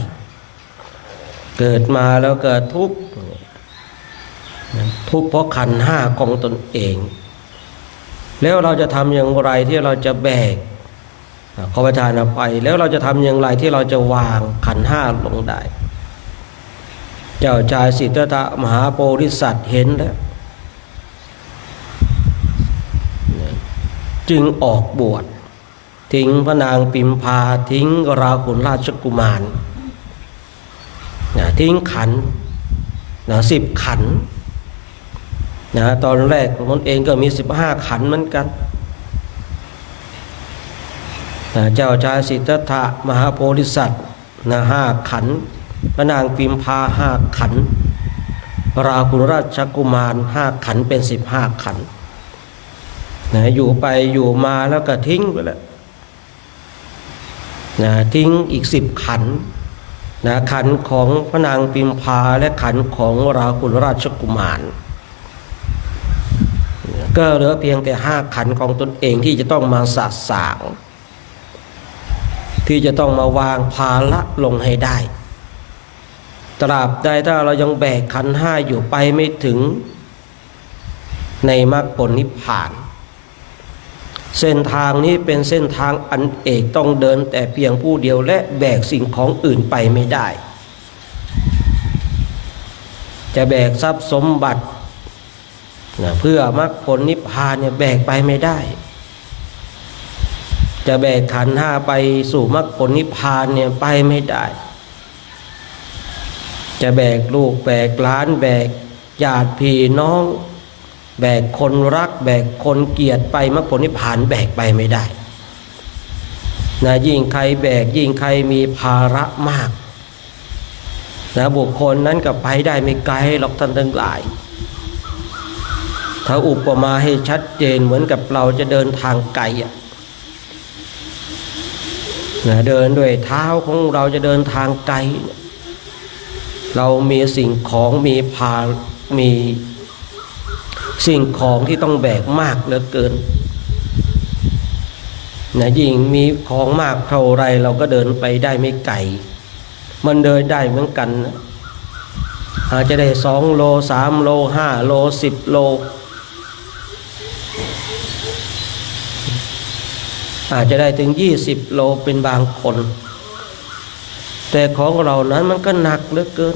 เกิดมาแล้วก็ทุกข์เพราะขันธ์5ของตนเองแล้วเราจะทำอย่างไรที่เราจะแบกขอประทานอภัยแล้วเราจะทำอย่างไรที่เราจะวางขันธ์5ลงได้เจ้าชายสิทธัตถะมหาโพธิสัตว์เห็นแล้วจึงออกบวชทิ้งพระนางปิมพาทิ้งราหุลราชกุมารทิ้งขันธ์10 ขันธ์ตอนแรกของตนเองก็มี15 ขันธ์เหมือนกันเจ้าชายสิทธัตถะมหาโพธิสัตว์5 ขันธ์พระนางปิมพา5 ขันธ์ราหุลราชกุมาร5 ขันธ์เป็น15 ขันธ์อยู่ไปอยู่มาแล้วก็ทิ้งไปแล้วทิ้งอีก10 ขันธ์ขันธ์ของพระนางปิมพาและขันธ์ของราหุลราชกุมารก็เหลือเพียงแต่5 ขันธ์ของตนเองที่จะต้องมาสะสางที่จะต้องมาวางภาระลงให้ได้ตราบใดถ้าเรายังแบกขันธ์5อยู่ไปไม่ถึงในมรรคผลนิพพานเส้นทางนี้เป็นเส้นทางอันเอกต้องเดินแต่เพียงผู้เดียวและแบกสิ่งของอื่นไปไม่ได้จะแบกทรัพย์สมบัติเพื่อมรรคผลนิพพานเนี่ยแบกไปไม่ได้จะแบกขันธ์5ไปสู่มรรคผลนิพพานเนี่ยไปไม่ได้จะแบกลูกแบกหลานแบกญาติพี่น้องแบกคนรักแบกคนเกลียดไปมรรคผลนิพพานแบกไปไม่ได้ยิ่งใครแบกยิ่งใครมีภาระมากบุคคลนั้นก็ไปได้ไม่ไกลหรอกท่านทั้งหลายถ้าอุปมาให้ชัดเจนเหมือนกับเราจะเดินทางไกลเดินด้วยเท้าของเราจะเดินทางไกลเรามีสิ่งของมีสิ่งของที่ต้องแบกมากเหลือเกินยิ่งมีของมากเท่าไรเราก็เดินไปได้ไม่ไกลมันเดินได้เหมือนกันนะอาจจะได้2 โล 3 โล 5 โล 10 โลอาจจะได้ถึง20 โลเป็นบางคนแต่ของเรานั้นมันก็หนักเหลือเกิน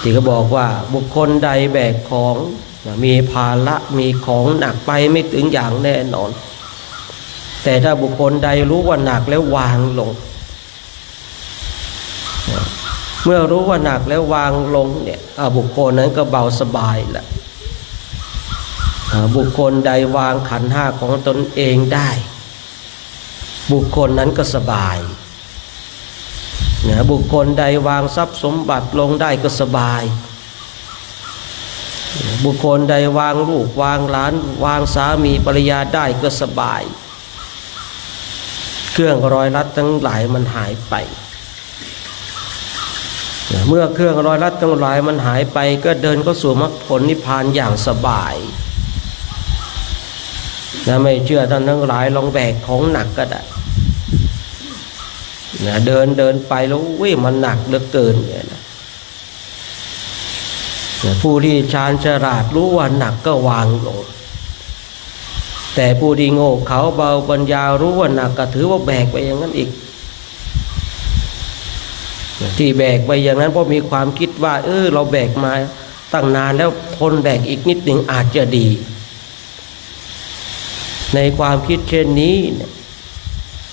ที่เขาบอกว่าบุคคลใดแบกของมีภาระมีของหนักไปไม่ถึงอย่างแน่นอนแ แต่ถ้าบุคคลใดรู้ว่าหนักแล้ววางลงเมื่อรู้ว่าหนักแล้ววางลงเนี่ยบุคคลนั้นก็เบาสบายละบุคคลใดวางขันธ์ห้าของตนเองได้บุคคลนั้นก็สบายบุคคลใดวางทรัพย์สมบัติลงได้ก็สบายบุคคลใดวางลูกวางหลานวางสามีภรรยาได้ก็สบายเครื่องรอยรัดทั้งหลายมันหายไปเมื่อเครื่องรอยรัดทั้งหลายมันหายไปก็เดินเข้าสู่มรรคผลนิพพานอย่างสบายไม่เชื่อท่านทั้งหลายลองแบกของหนักก็ได้เดินไปแล้วมันหนักเหลือเกินเนี่ยนะผู้ที่ชาญฉลาดรู้ว่าหนักก็วางลงแต่ผู้ที่โง่เขาเบาปัญญารู้ว่าหนักก็ถือว่าแบกไปอย่างนั้นอีกที่แบกไปอย่างนั้นเพราะมีความคิดว่าเราแบกมาตั้งนานแล้วทนแบกอีกนิดหนึ่งอาจจะดีในความคิดเช่นนี้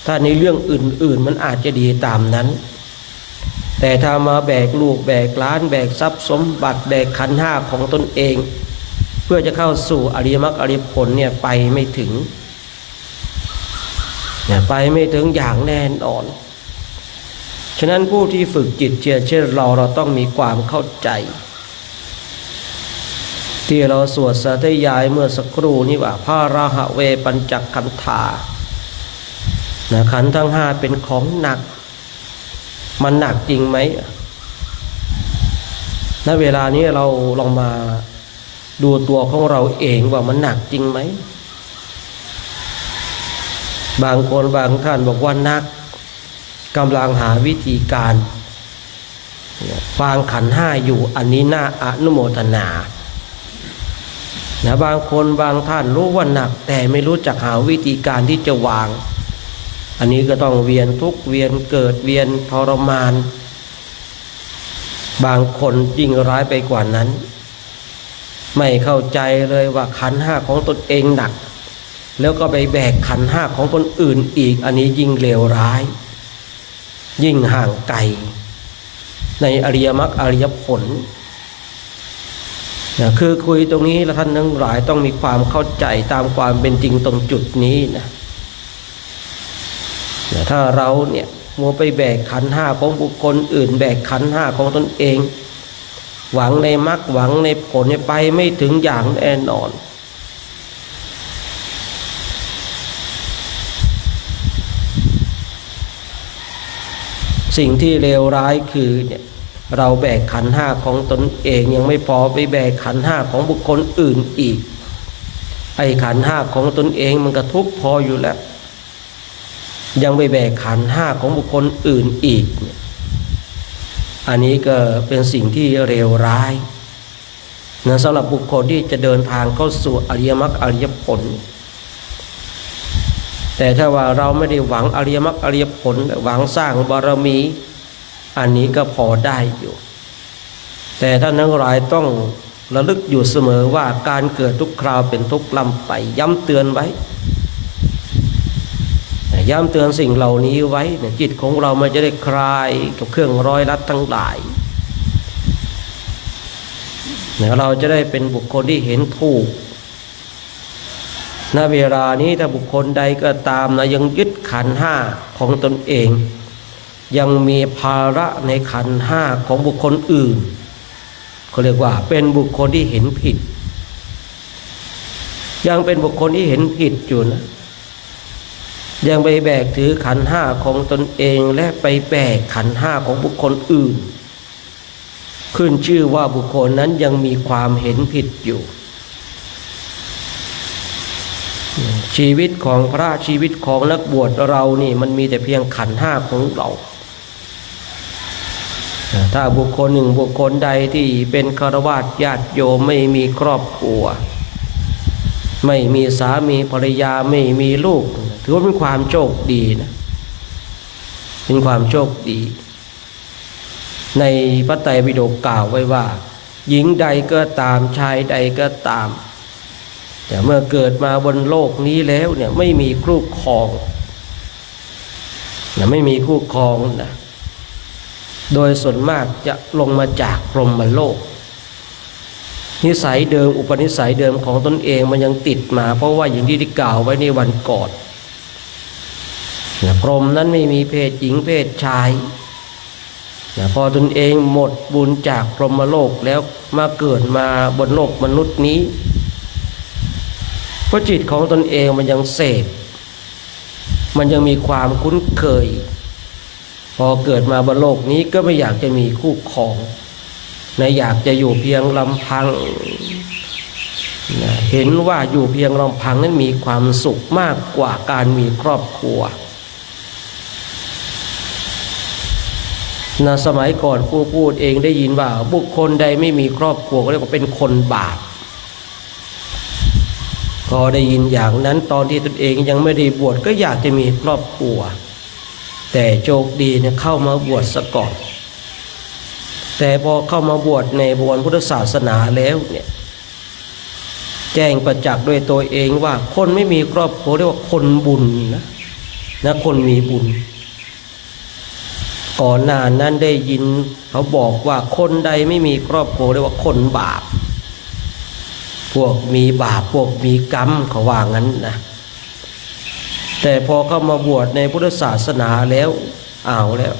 ถ้าในเรื่องอื่นๆมันอาจจะดีตามนั้นแต่ถ้ามาแบกลูกแบกหลานแบกทรัพย์สมบัติแบกขันธ์ห้าของตนเองเพื่อจะเข้าสู่อริยมรรคอริยผลเนี่ยไปไม่ถึงอย่างแน่นอนฉะนั้นผู้ที่ฝึกจิตเช่นเราต้องมีความเข้าใจที่เราสวดสาธยายเมื่อสักครู่นี้ว่าพระราหะเวปัญจขันธาขันธ์ทั้งห้าเป็นของหนักมันหนักจริงไหมณเวลานี้เราลองมาดูตัวของเราเองว่ามันหนักจริงไหมบางคนบางท่านบอกว่าหนักกำลังหาวิธีการวางขันธ์ห้าอยู่อันนี้น่าอนุโมทนาบางคนบางท่านรู้ว่าหนักแต่ไม่รู้จักหาวิธีการที่จะวางอันนี้ก็ต้องเวียนทุกข์เวียนเกิดเวียนทรมานบางคนยิ่งร้ายไปกว่านั้นไม่เข้าใจเลยว่าขันธ์ห้าของตนเองหนักแล้วก็ไปแบกขันธ์ห้าของคนอื่นอีกอันนี้ยิ่งเลวร้ายยิ่งห่างไกลในอริยมรรคอริยผลคือคุยตรงนี้แล้วท่านทั้งหลายต้องมีความเข้าใจตามความเป็นจริงตรงจุดนี้นะถ้าเราเนี่ยมัวไปแบกขันธ์ห้าของบุคคลอื่นแบกขันธ์ห้าของตนเองหวังในมรรคหวังในผลเนี่ยไปไม่ถึงอย่างแน่นอนสิ่งที่เลวร้ายคือเนี่ยเราแบกขันธ์ห้าของตนเองยังไม่พอไปแบกขันธ์ห้าของบุคคลอื่นอีกไอ้ขันธ์ห้าของตนเองมันก็ทุกข์พออยู่แล้วยังไปแบกขันธ์ห้าของบุคคลอื่นอีกอันนี้ก็เป็นสิ่งที่เลวร้ายนะสำหรับบุคคลที่จะเดินทางเข้าสู่อริยมรรคอริยผลแต่ถ้าว่าเราไม่ได้หวังอริยมรรคอริยผลหวังสร้างบารมีอันนี้ก็พอได้อยู่แต่ท่านทั้งหลายต้องระลึกอยู่เสมอว่าการเกิดทุกคราวเป็นทุกข์ล้ำไปย้ำเตือนไว้ย้ำเตือนสิ่งเหล่านี้ไว้จิตของเรามันจะได้คลายกับเครื่องร้อยรัดทั้งหลายเราจะได้เป็นบุคคลที่เห็นถูกณเวลานี้ถ้าบุคคลใดก็ตามยังยึดขันธ์ห้าของตนเองยังมีภาระในขันธ์ห้าของบุคคลอื่นเขาเรียกว่าเป็นบุคคลที่เห็นผิดยังเป็นบุคคลที่เห็นผิดอยู่นะยังไปแบกถือขันธ์ห้าของตนเองและไปแบกขันธ์ห้าของบุคคลอื่นขึ้นชื่อว่าบุคคลนั้นยังมีความเห็นผิดอยู่ชีวิตของพระชีวิตของนักบวชเรานี่มันมีแต่เพียงขันธ์ห้าของเราถ้าบุคคลหนึ่งบุคคลใดที่เป็นฆราวาสญาติโยมไม่มีครอบครัวไม่มีสามีภรรยาไม่มีลูกถือว่าเป็นความโชคดีนะเป็นความโชคดีในพระไตรปิฎกกล่าวไว้ว่าหญิงใดก็ตามชายใดก็ตาม แต่เมื่อเกิดมาบนโลกนี้แล้วเนี่ยไม่มีคู่ครองไม่มีคู่ครองนะโดยส่วนมากจะลงมาจากพรหมโลกนิสัยเดิมอุปนิสัยเดิมของตนเองมันยังติดมาเพราะว่าอย่างที่ได้กล่าวไว้ในวันก่อนพรหมนั้นไม่มีเพศหญิงเพศชายพอตนเองหมดบุญจากพรหมโลกแล้วมาเกิดมาบนโลกมนุษย์นี้เพราะจิตของตนเองมันยังเสพมันยังมีความคุ้นเคยพอเกิดมาบนโลกนี้ก็ไม่อยากจะมีคู่ครองอยากจะอยู่เพียงลำพังเห็นว่าอยู่เพียงลำพังนั้นมีความสุขมากกว่าการมีครอบครัวสมัยก่อนผู้พูดเองได้ยินว่าบุคคลใดไม่มีครอบครัวก็เรียกว่าเป็นคนบาปพอได้ยินอย่างนั้นตอนที่ตนเองยังไม่ได้บวชก็อยากจะมีครอบครัวแต่โชคดีเข้ามาบวชซะก่อนแต่พอเข้ามาบวชในบวรพุทธศาสนาแล้วเนี่ยแจ้งประจักษ์ด้วยตัวเองว่าคนไม่มีครอบครัวเรียกว่าคนบุญนะคนมีบุญก่อนหน้านั้นได้ยินเขาบอกว่าคนใดไม่มีครอบครัวเรียกว่าคนบาปพวกมีบาปพวกมีกรรมเขาว่างั้นนะแต่พอเข้ามาบวชในพุทธศาสนาแล้วเอาแล้ว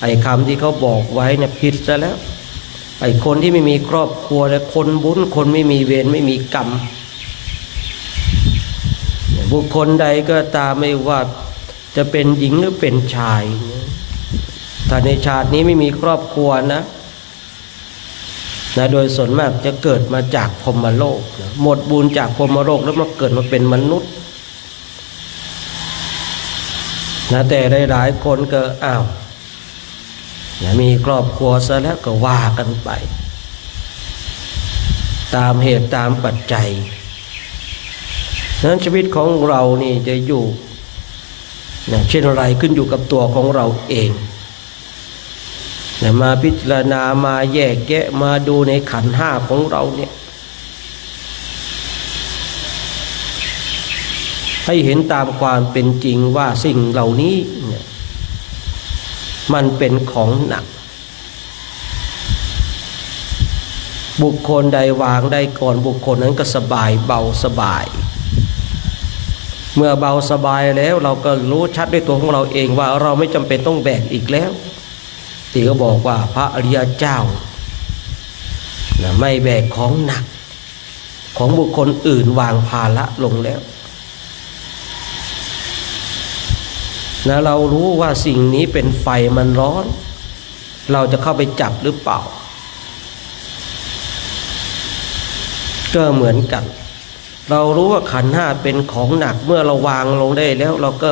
ไอ้คำที่เขาบอกไว้เนี่ยผิดซะแล้วไอ้คนที่ไม่มีครอบครัวและคนบุญคนไม่มีเวรไม่มีกรรมบุคคลใดก็ตามไม่ว่าจะเป็นหญิงหรือเป็นชายถ้าในชาตินี้ไม่มีครอบครัวนะโดยส่วนมากจะเกิดมาจากพรหมโลกหมดบุญจากพรหมโลกแล้วมาเกิดมาเป็นมนุษย์แต่หลายๆคนก็มีครอบครัวซะแล้วก็ว่ากันไปตามเหตุตามปัจจัยนั้นชีวิตของเรานี่จะอยู่เช่นไรขึ้นอยู่กับตัวของเราเองมาพิจารณามาแยกแยะมาดูในขันธ์ห้าของเราเนี่ยให้เห็นตามความเป็นจริงว่าสิ่งเหล่านี้เนี่ยมันเป็นของหนักบุคคลใดวางได้ก่อนบุคคลนั้นก็สบายเบาสบายเมื่อเบาสบายแล้วเราก็รู้ชัดด้วยตัวของเราเองว่าเราไม่จำเป็นต้องแบกอีกแล้วที่เขาบอกว่าพระอริยเจ้าไม่แบกของหนักของบุคคลอื่นวางภาระลงแล้วเรารู้ว่าสิ่งนี้เป็นไฟมันร้อนเราจะเข้าไปจับหรือเปล่าก็เหมือนกันเรารู้ว่าขันธ์ห้าเป็นของหนักเมื่อเราวางลงได้แล้วเราก็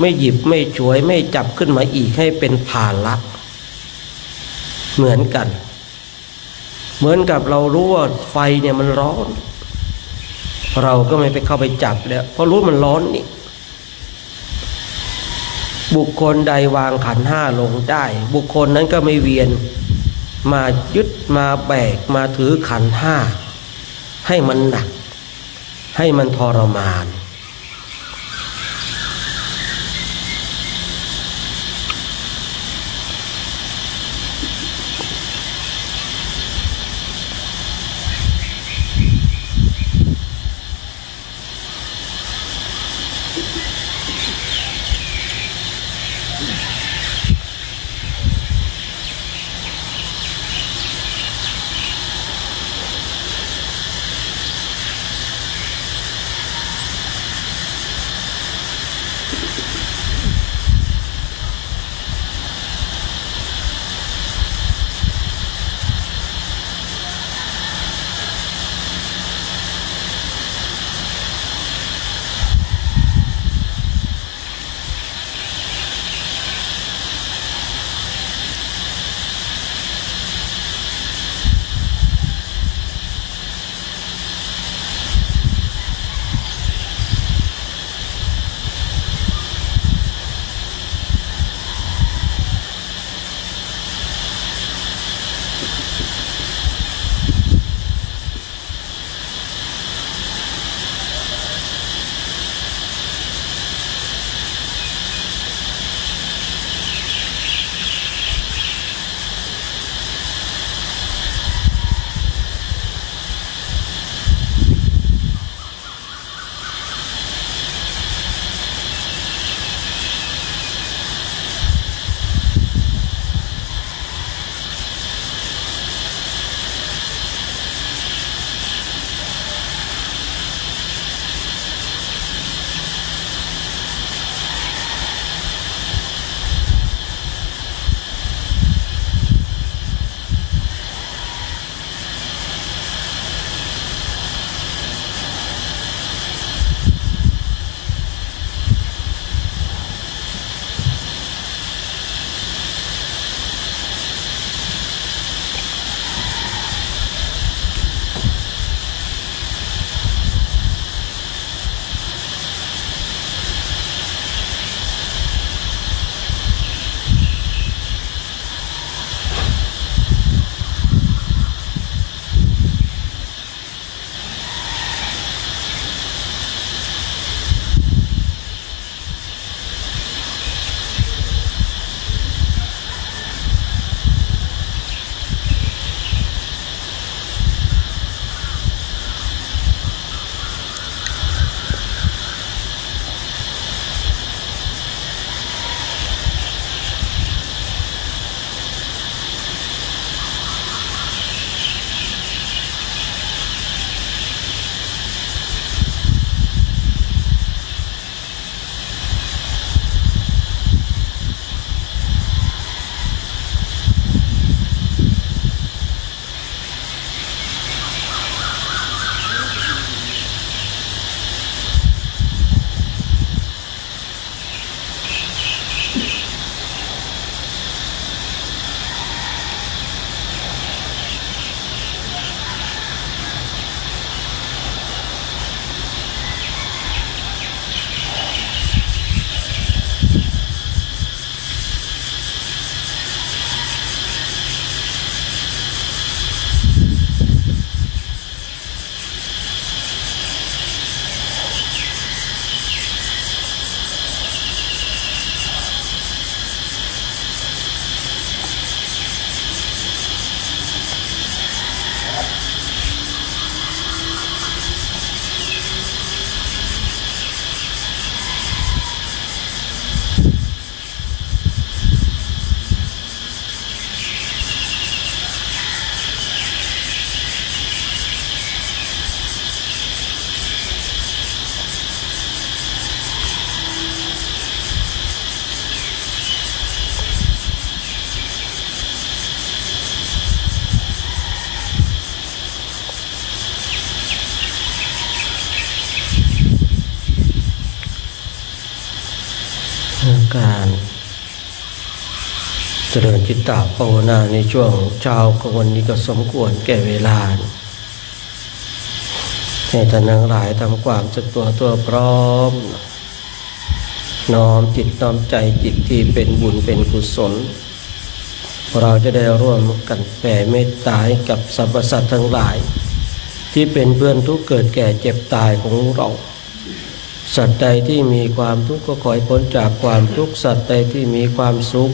ไม่หยิบไม่ฉวยไม่จับขึ้นมาอีกให้เป็นภาระเหมือนกันเหมือนกับเรารู้ว่าไฟเนี่ยมันร้อนเราก็ไม่ไปเข้าไปจับแล้วเพราะรู้มันร้อนนี่บุคคลใดวางขันธ์ห้าลงได้บุคคลนั้นก็ไม่เวียนมายึดมาแบกมาถือขันธ์ห้าให้มันหนักให้มันทรมาน การเจริญจิตตภาวนาในช่วงเช้าของวันนี้ก็สมควรแก่เวลาให้ท่านทั้งหลายทำความสึกตัวพร้อมน้อมจิตน้อมใจจิตที่เป็นบุญเป็นกุศลเราจะได้ร่วมกันแผ่เมตตาให้กับสรรพสัตว์ทั้งหลายที่เป็นเพื่อนทุกข์เกิดแก่เจ็บตายของเราสัตว์ใดที่มีความทุกข์ก็ขอให้พ้นจากความทุกข์สัตว์ใดที่มีความสุข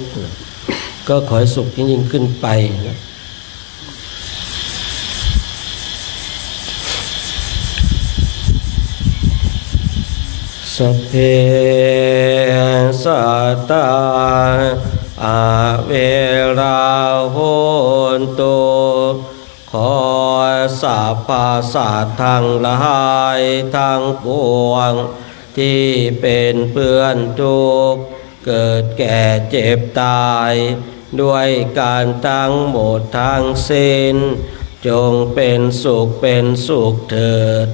ก็ขอให้สุขยิ่งขึ้นไปนะสัพเพสัตตาอาเวราโหนตุขอสัพพสัตว์ทั้งหลายทั้งปวงที่เป็นเพื่อนทุกข์เกิดแก่เจ็บตายด้วยการทั้งหมดทั้งสิ้นจงเป็นสุขเถิด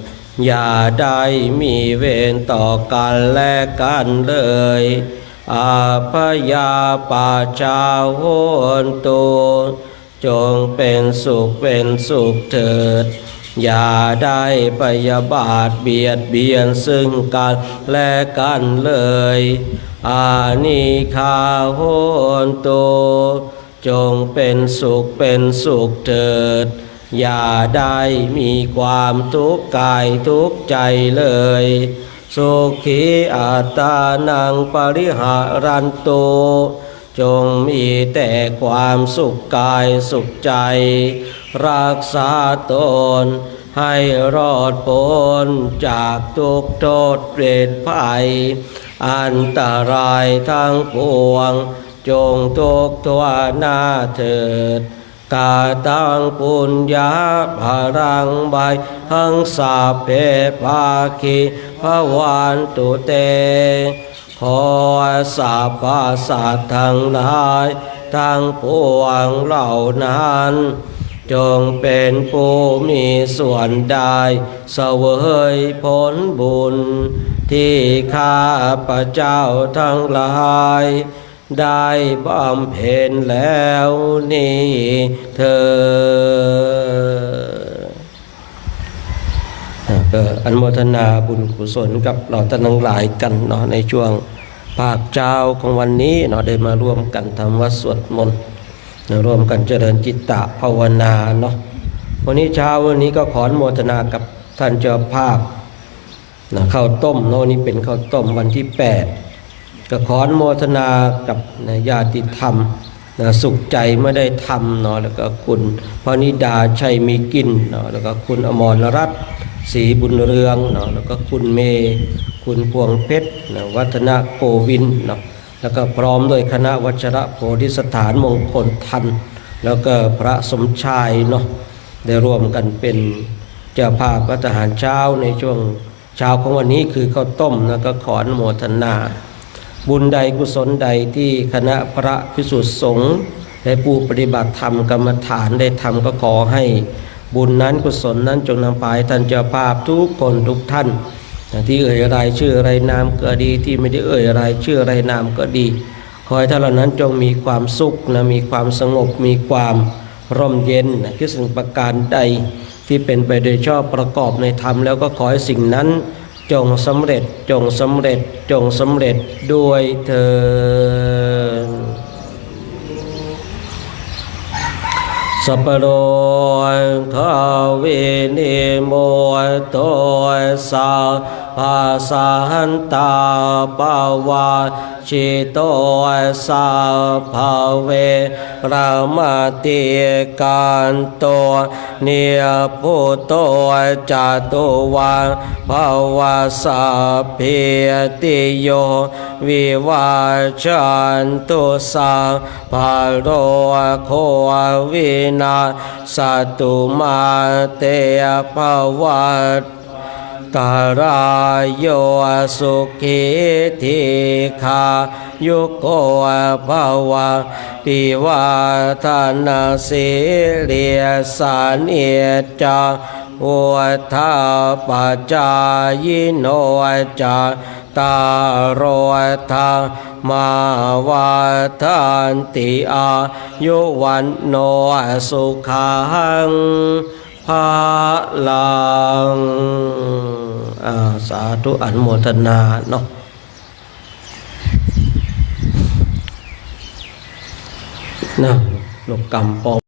อย่าได้มีเวรต่อกันและกันเลยอาพยาปาชาโหนตุจงเป็นสุขเถิดอย่าได้พยาบาทเบียดเบียนซึ่งกันและกันเลยอานิคาโหนตุจงเป็นสุขเถิดอย่าได้มีความทุกข์กายทุกข์ใจเลยสุขีอัตตานังปริหารันตุจงมีแต่ความสุขกายสุขใจรักษาตนให้รอดพ้นจากทุกข์โทษเปรตภัยอันตรายทั้งปวงจงทุกข์ทั่วหน้าเถิดกาตังปุญญาภรังใบหังสาเพภาคิภวันตุเตขอสัพพสัตว์ทั้งหลายทั้งปวงเหล่านั้นจงเป็นผู้มีส่วนได้เสวยผลบุญที่ข้าพเจ้าทั้งหลายได้บำเพ็ญแล้วนี้เถิดก็อนุโมทนาบุญกุศลกับเราท่านทั้งหลายกันเนาะในช่วงภาคเช้าของวันนี้เนาะได้มาร่วมกันทำวัดสวดมนต์ร่วมกันเจริญจิตตภาวนาเนาะวันนี้เช้าวันนี้ก็ขออนุโมทนากับท่านเจ้าภาพนะข้าวต้มเนาะนี่เป็นข้าวต้มวันที่8ก็ขออนุโมทนากับญาติธรรมสุขใจเมื่อได้ทำเนาะแล้วก็คุณพนิดาชัยมีกินเนาะแล้วก็คุณอมรรัตน์ศรีบุญเรืองเนาะแล้วก็คุณเมย์คุณพวงเพชรวัฒนโกวินเนาะแล้วก็พร้อมด้วยคณะวัชระโพธิสถานมงคลทันแล้วก็พระสมชายเนาะได้ร่วมกันเป็นเจ้าภาพพระทหารเช้าในช่วงเช้าของวันนี้คือข้าวต้มแล้วก็ขออนุโมทนาบุญใดกุศลใดที่คณะพระภิกษุสงฆ์และผู้ปฏิบัติธรรมกรรมฐานได้ทำก็ขอให้บุญนั้นกุศลนั้นจงนำไปท่านเจ้าภาพทุกคนทุกท่านที่เอ่ยรายชื่อรายนามก็ดีที่ไม่ได้เอ่ยรายชื่อรายนามก็ดีขอให้ท่านเหล่านั้นจงมีความสุขนะมีความสงบมีความร่มเย็นนะคิดสิ่งประการใดที่เป็นไปโดยชอบประกอบในธรรมแล้วก็ขอให้สิ่งนั้นจงสำเร็จด้วยเถิดสัพพโรทาวินิโมโตสาภาสันตาปาวาชิโตสาภาเวรามาติกันโตเนียพุโตจตุวาภาวาสัพพิติโยวิวาชันตุสังภาโรโควินาสตุมาเตภวัตตารายโยสุขิธิคายุโกภวะปิวาทนาสิเลียสานิจาอุทาปจายโนจา ตาโรธามาวาทานติอายุวันโนสุขังภาลังสาธุอนุโมทนาเนาะนะลูกกำปอง